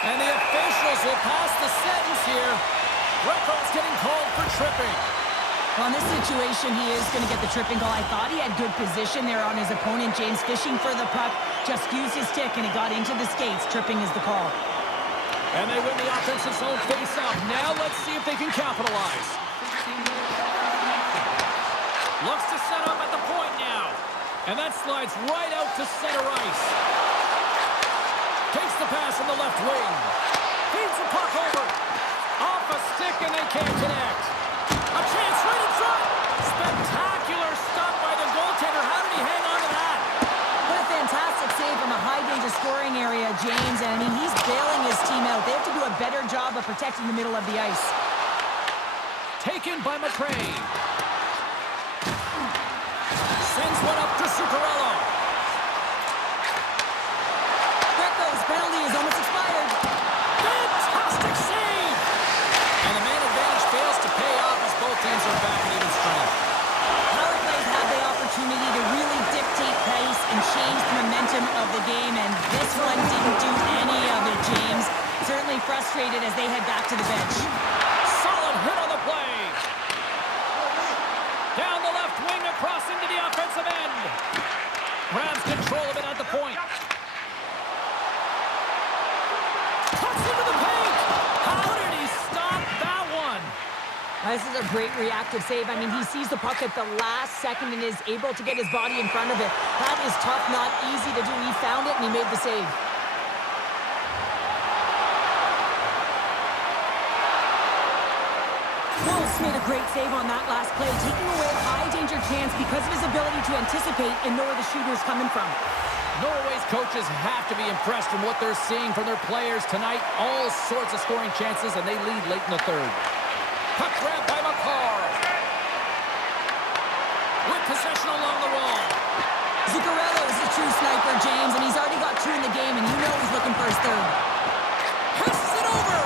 And the officials will pass the sentence here. Greco's getting called for tripping. Well, in this situation, he is going to get the tripping call. I thought he had good position there on his opponent. James fishing for the puck, just used his stick, and it got into the skates. Tripping is the call. And they win the offensive zone face-off. Now let's see if they can capitalize. Looks to set up at the point now. And that slides right out to center ice. Takes the pass from the left wing. Feeds the puck over. Off a stick and they can't connect. A chance right in front. Spectacular stop by the goaltender. How did he hang on to that? What a fantastic save from a high-danger scoring area, James. And, I mean, he's bailing his team out. They have to do a better job of protecting the middle of the ice. Taken by McRae. Sends one up to Zuccarello. Greco's penalty is almost expired. Fantastic save! And the man advantage fails to pay off as both teams are back at even strength. Power plays have the opportunity to really dictate pace and change the momentum of the game, and this one didn't do any of it, James. Certainly frustrated as they head back to the bench. Solid hit on the play. Down the left wing across into the offensive end. Grabs control of it at the point. Cuts into the paint. How did he stop that one? This is a great reactive save. I mean, he sees the puck at the last second and is able to get his body in front of it. That is tough, not easy to do. He found it and he made the save. Wolf's made a great save on that last play, taking away a high-danger chance because of his ability to anticipate and know where the shooter's coming from. Norway's coaches have to be impressed from what they're seeing from their players tonight. All sorts of scoring chances, and they lead late in the third. Puck grab by McCarr. With possession along the wall. Zuccarello is a true sniper, James, and he's already got two in the game, and you know he's looking for his third. Passes it over.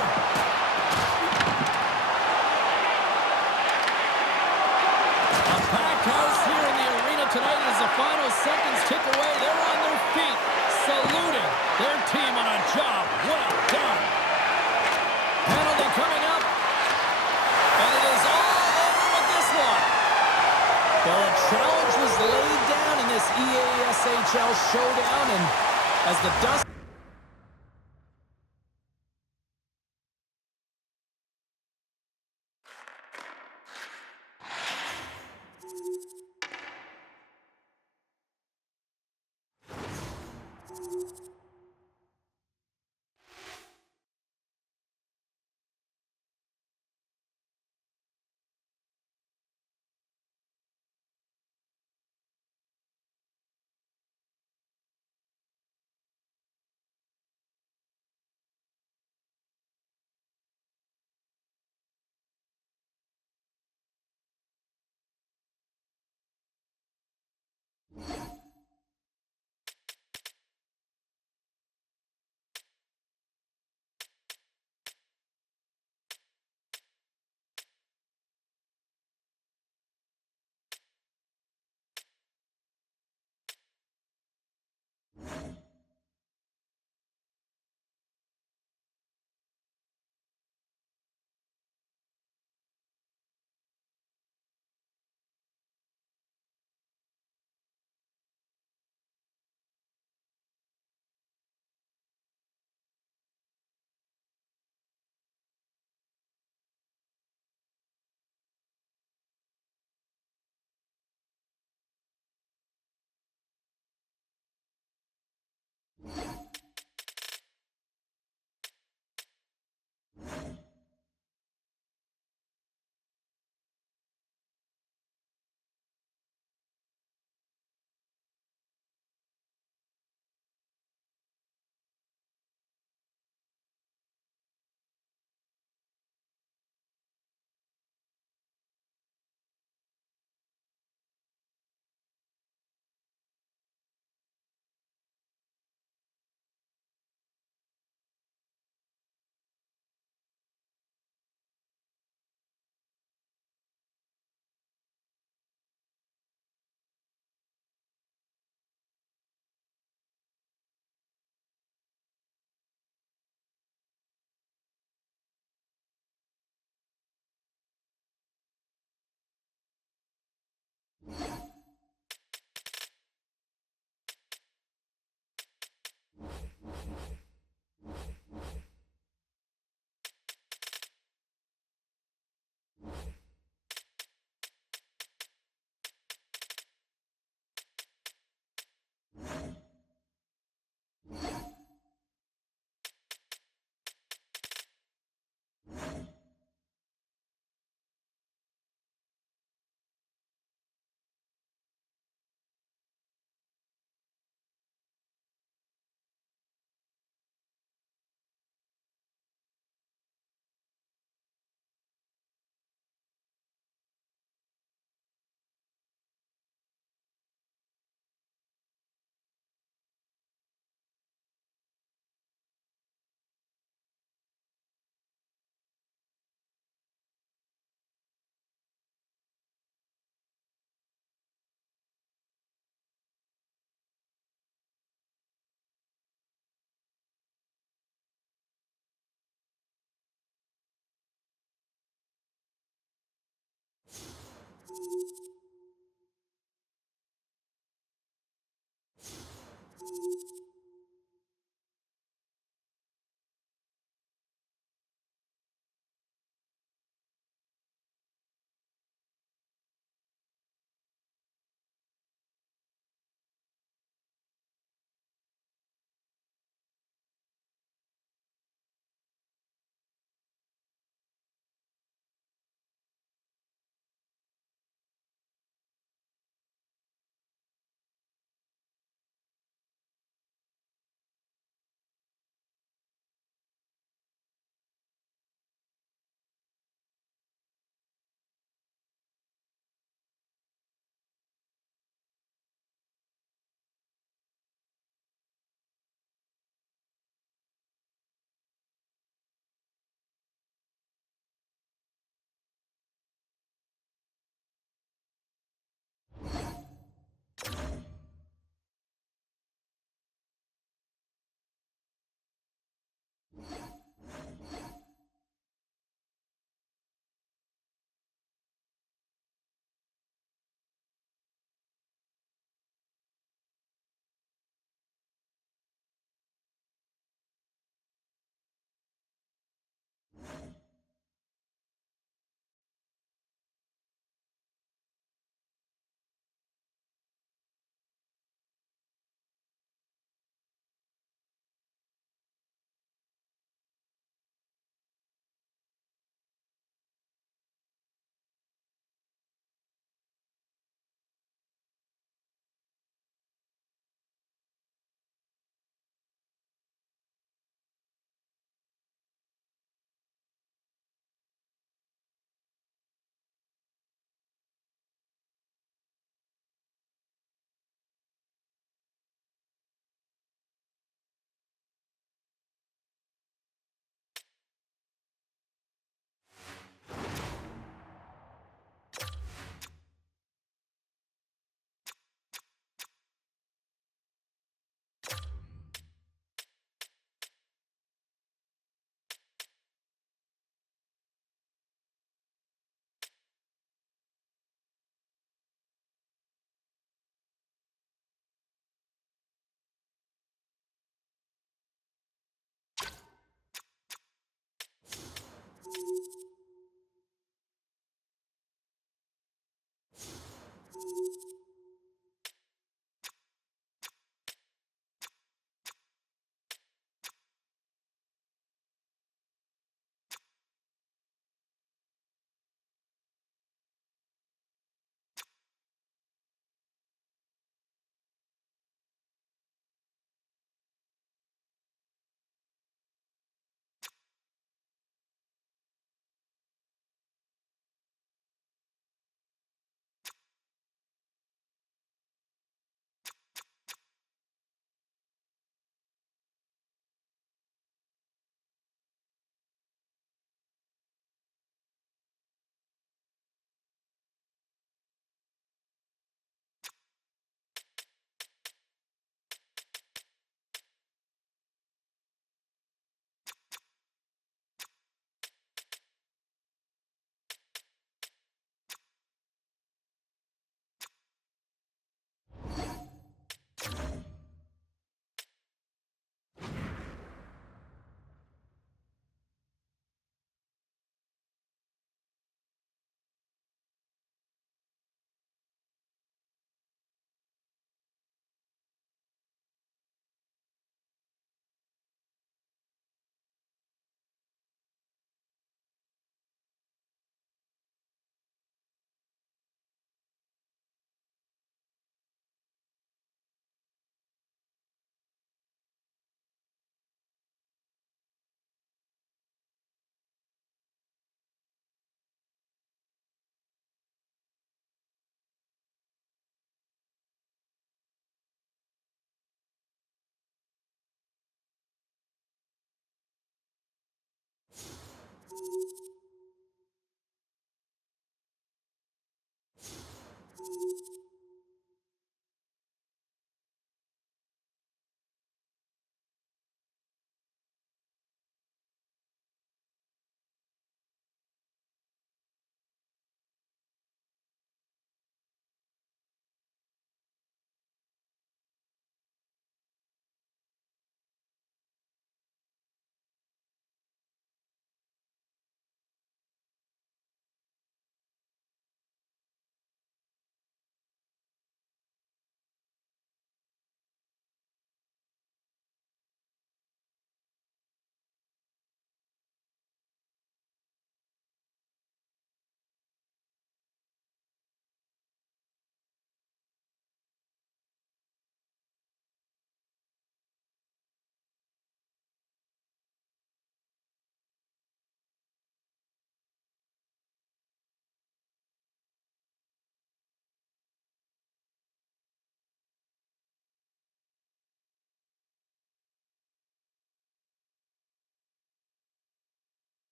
A packed house here in the arena tonight as the final seconds tick away. They're on their feet, saluting their team on a job well done. Penalty coming up. And it is all over with this one. Well, a challenge was laid down in this EASHL showdown, and as the dust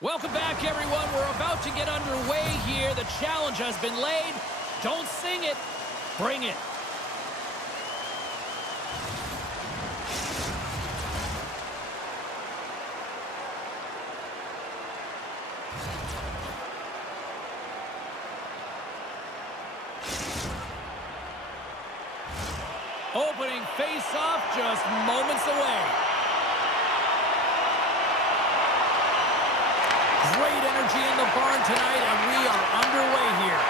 Welcome back, everyone. We're about to get underway here. The challenge has been laid. Don't sing it. Bring it. Opening face-off just moments away. Great energy in the barn tonight, and we are underway here.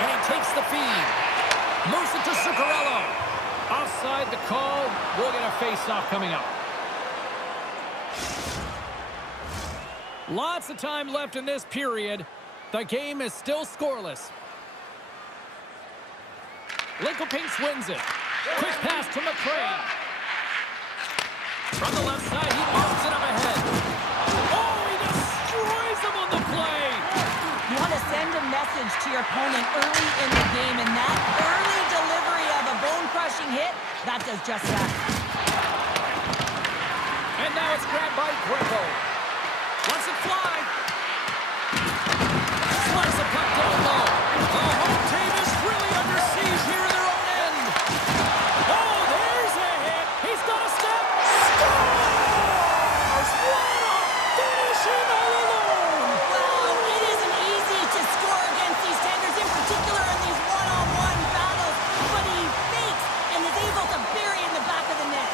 And he takes the feed. Moves it to Zuccarello. Offside the call. We'll get a face-off coming up. Lots of time left in this period. The game is still scoreless. Lincoln-Pinks wins it. Quick pass to McCray. From the left side, he moves it up ahead. Oh, he destroys him on the play. You want to send a message to your opponent early in the game, and that early delivery of a bone-crushing hit, that does just that. And now it's grabbed by Greco. Lets it fly. Slice a puck down low. The home team is really under siege here in their own end. Oh, there's a hit. He's got a step. Scores! What a finishing all alone. Well, it isn't easy to score against these tenders, in particular in these one-on-one battles, but he fakes and is able to bury it in the back of the net.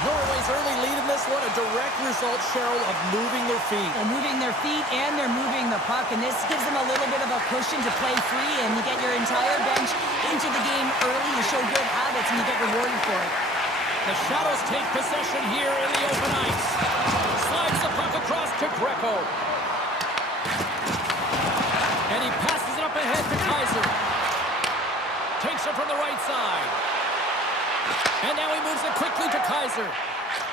Norway's early lead in this one, a direct result, Cheryl, of moving their feet. They're moving their feet and they're moving the puck, and this gives them a little bit of a cushion to play free, and you get your entire bench into the game early. You show good habits and you get rewarded for it. The Shadows take possession here in the open ice. Slides the puck across to Greco. And he passes it up ahead to Kaiser. Takes it from the right side. And now he moves it quickly to Kaiser.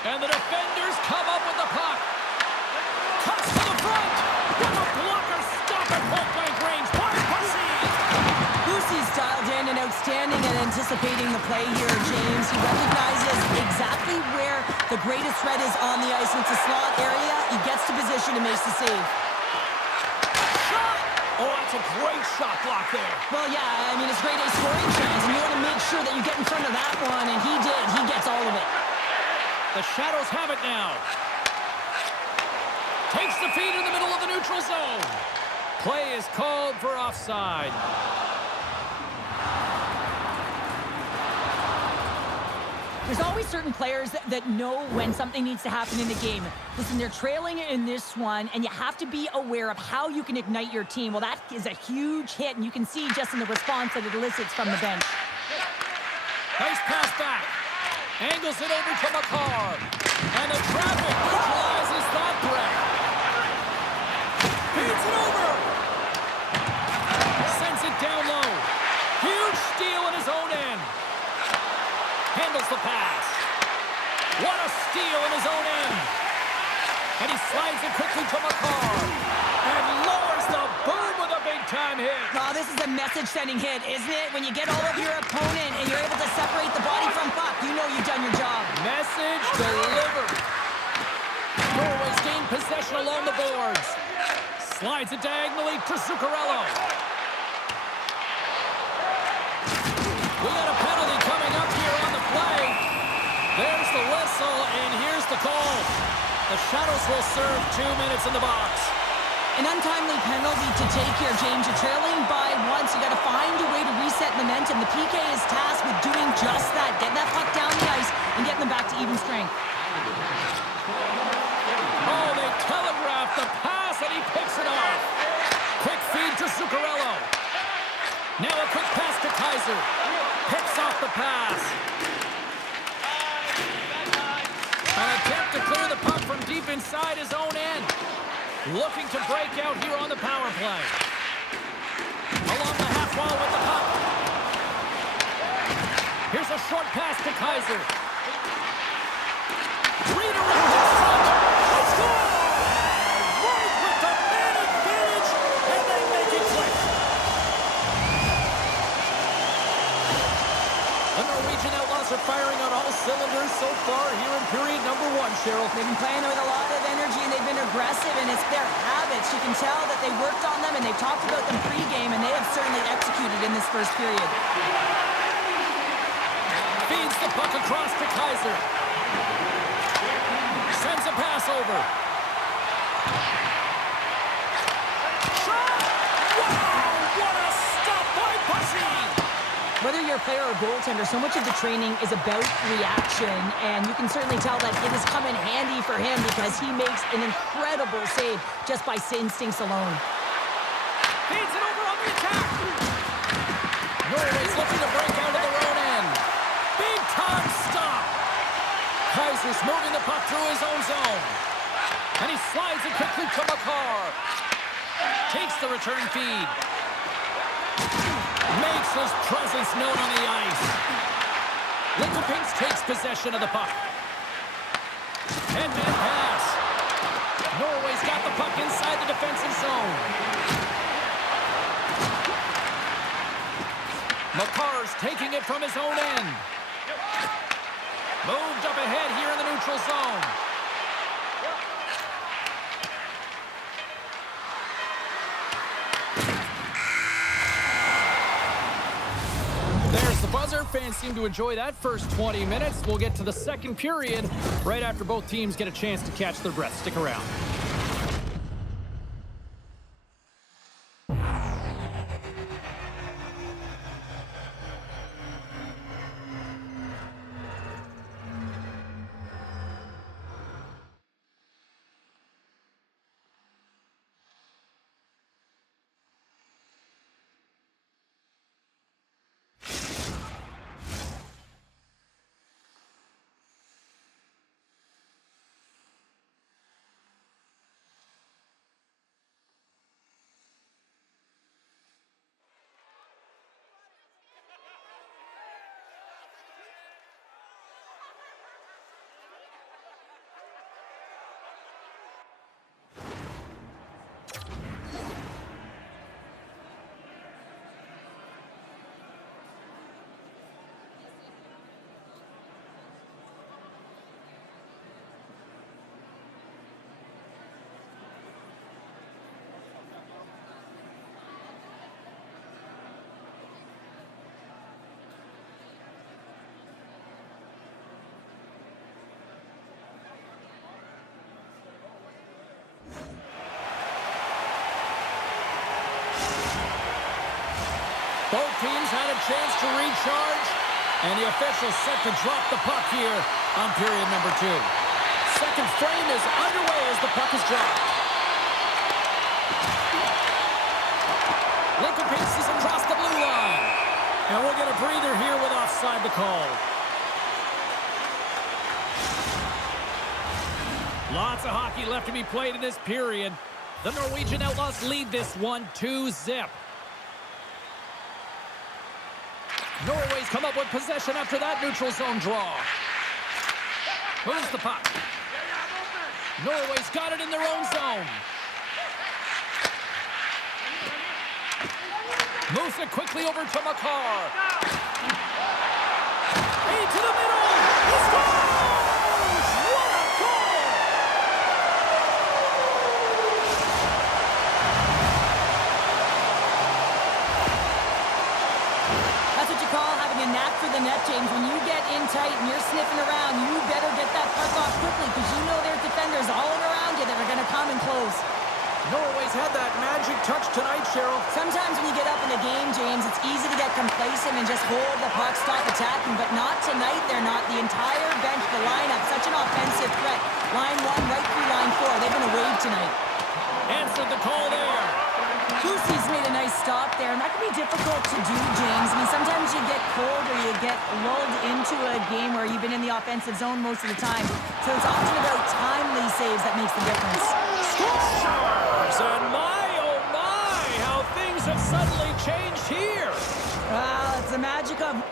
And the defenders come up with the puck. Cuts to the front. With a blocker stop at point-blank range. Mark Bussey. Busey's dialed in and outstanding at anticipating the play here, James. He recognizes exactly where the greatest threat is on the ice. It's a slot area. He gets to position and makes the save. Shot! Oh, that's a great shot block there. Well, yeah, I mean, it's grade A scoring chance, and you want to make sure that you get in front of that one, and he did. He gets all of it. The Shadows have it now. Takes the feed in the middle of the neutral zone. Play is called for offside. There's always certain players that know when something needs to happen in the game. Listen, they're trailing in this one, and you have to be aware of how you can ignite your team. Well, that is a huge hit, and you can see just in the response that it elicits from the bench. Nice pass back. Angles it over to McCarr. And the traffic neutralizes that threat. Feeds it over. Sends it down low. Huge steal in his own end. Handles the pass. What a steal in his own end. And he slides it quickly to McCarr. And lowers the boom with a big-time hit. Oh, this is a message-sending hit, isn't it? When you get all of your opponent and you're able to separate the body from puck, you know you've done your job. Message delivered. Norway's gained possession along the boards. Slides it diagonally to Zuccarello. We got a penalty coming up here on the play. There's the whistle, and here's the call. The Shadows will serve 2 minutes in the box. An untimely penalty to take here, James. You're trailing by once. You got to find a way to reset momentum. The PK is tasked with doing just that, getting that puck down the ice and getting them back to even strength. Oh, they telegraphed the pass, and he picks it off. Quick feed to Zuccarello. Now a quick pass to Kaiser. Picks off the pass. An attempt to clear the puck from deep inside his own end. Looking to break out here on the power play. Along the half wall with the puck. Here's a short pass to Kaiser. Redirect in front. They score! Right with the man advantage, and they make it quick. The Norwegian Outlaws are firing on all cylinders so far here in period number 1, Cheryl. They've been playing with a lot of energy, and they've been aggressive, and it's their habits. You can tell that they worked on them, and they've talked about them pre-game, and they have certainly executed in this first period. Feeds the puck across to Kaiser. Sends a pass over. Shot! Wow! What a stop by Bussy! Whether you're a player or goaltender, so much of the training is about reaction, and you can certainly tell that it has come in handy for him because he makes an incredible save just by instincts alone. Feeds it over on the attack. Norway's looking to break out of their own end. Big time stop. Kaiser's moving the puck through his own zone. And he slides it quickly to McCarr. Takes the return feed. Makes his presence known on the ice. Littlepinks takes possession of the puck. 10-man pass. Norway's got the puck inside the defensive zone. McCarr's taking it from his own end. Moved up ahead here in the neutral zone. There's the buzzer. Fans seem to enjoy that first 20 minutes. We'll get to the second period right after both teams get a chance to catch their breath. Stick around. Both teams had a chance to recharge, and the official set to drop the puck here on period number 2. Second frame is underway as the puck is dropped. Littlepinks is across the blue line. And we'll get a breather here with offside the call. Lots of hockey left to be played in this period. The Norwegian Outlaws lead this one 2-0. Norway's come up with possession after that neutral zone draw. Moves the puck. Norway's got it in their own zone. Moves it quickly over to McCarr. Into the middle. He scores! What a goal! That's what you call having a knack for the net, James. When you get in tight and you're sniffing around, you better get that puck off quickly because you know there's defenders all around you that are going to come and close. Norway's had that magic touch tonight, Cheryl. Sometimes when you get up in a game, James, it's easy to get complacent and just hold the puck, stop attacking, but not tonight. They're not. The entire bench, the lineup, such an offensive threat. Line 1 right through line 4. They've been a wave tonight. Answered the call there. Lucy's made a nice stop there, and that can be difficult to do, James. I mean, sometimes you get cold or you get lulled into a game where you've been in the offensive zone most of the time. So it's often about timely saves that makes the difference. Scores! And oh my, how things have suddenly changed here. Well, it's the magic of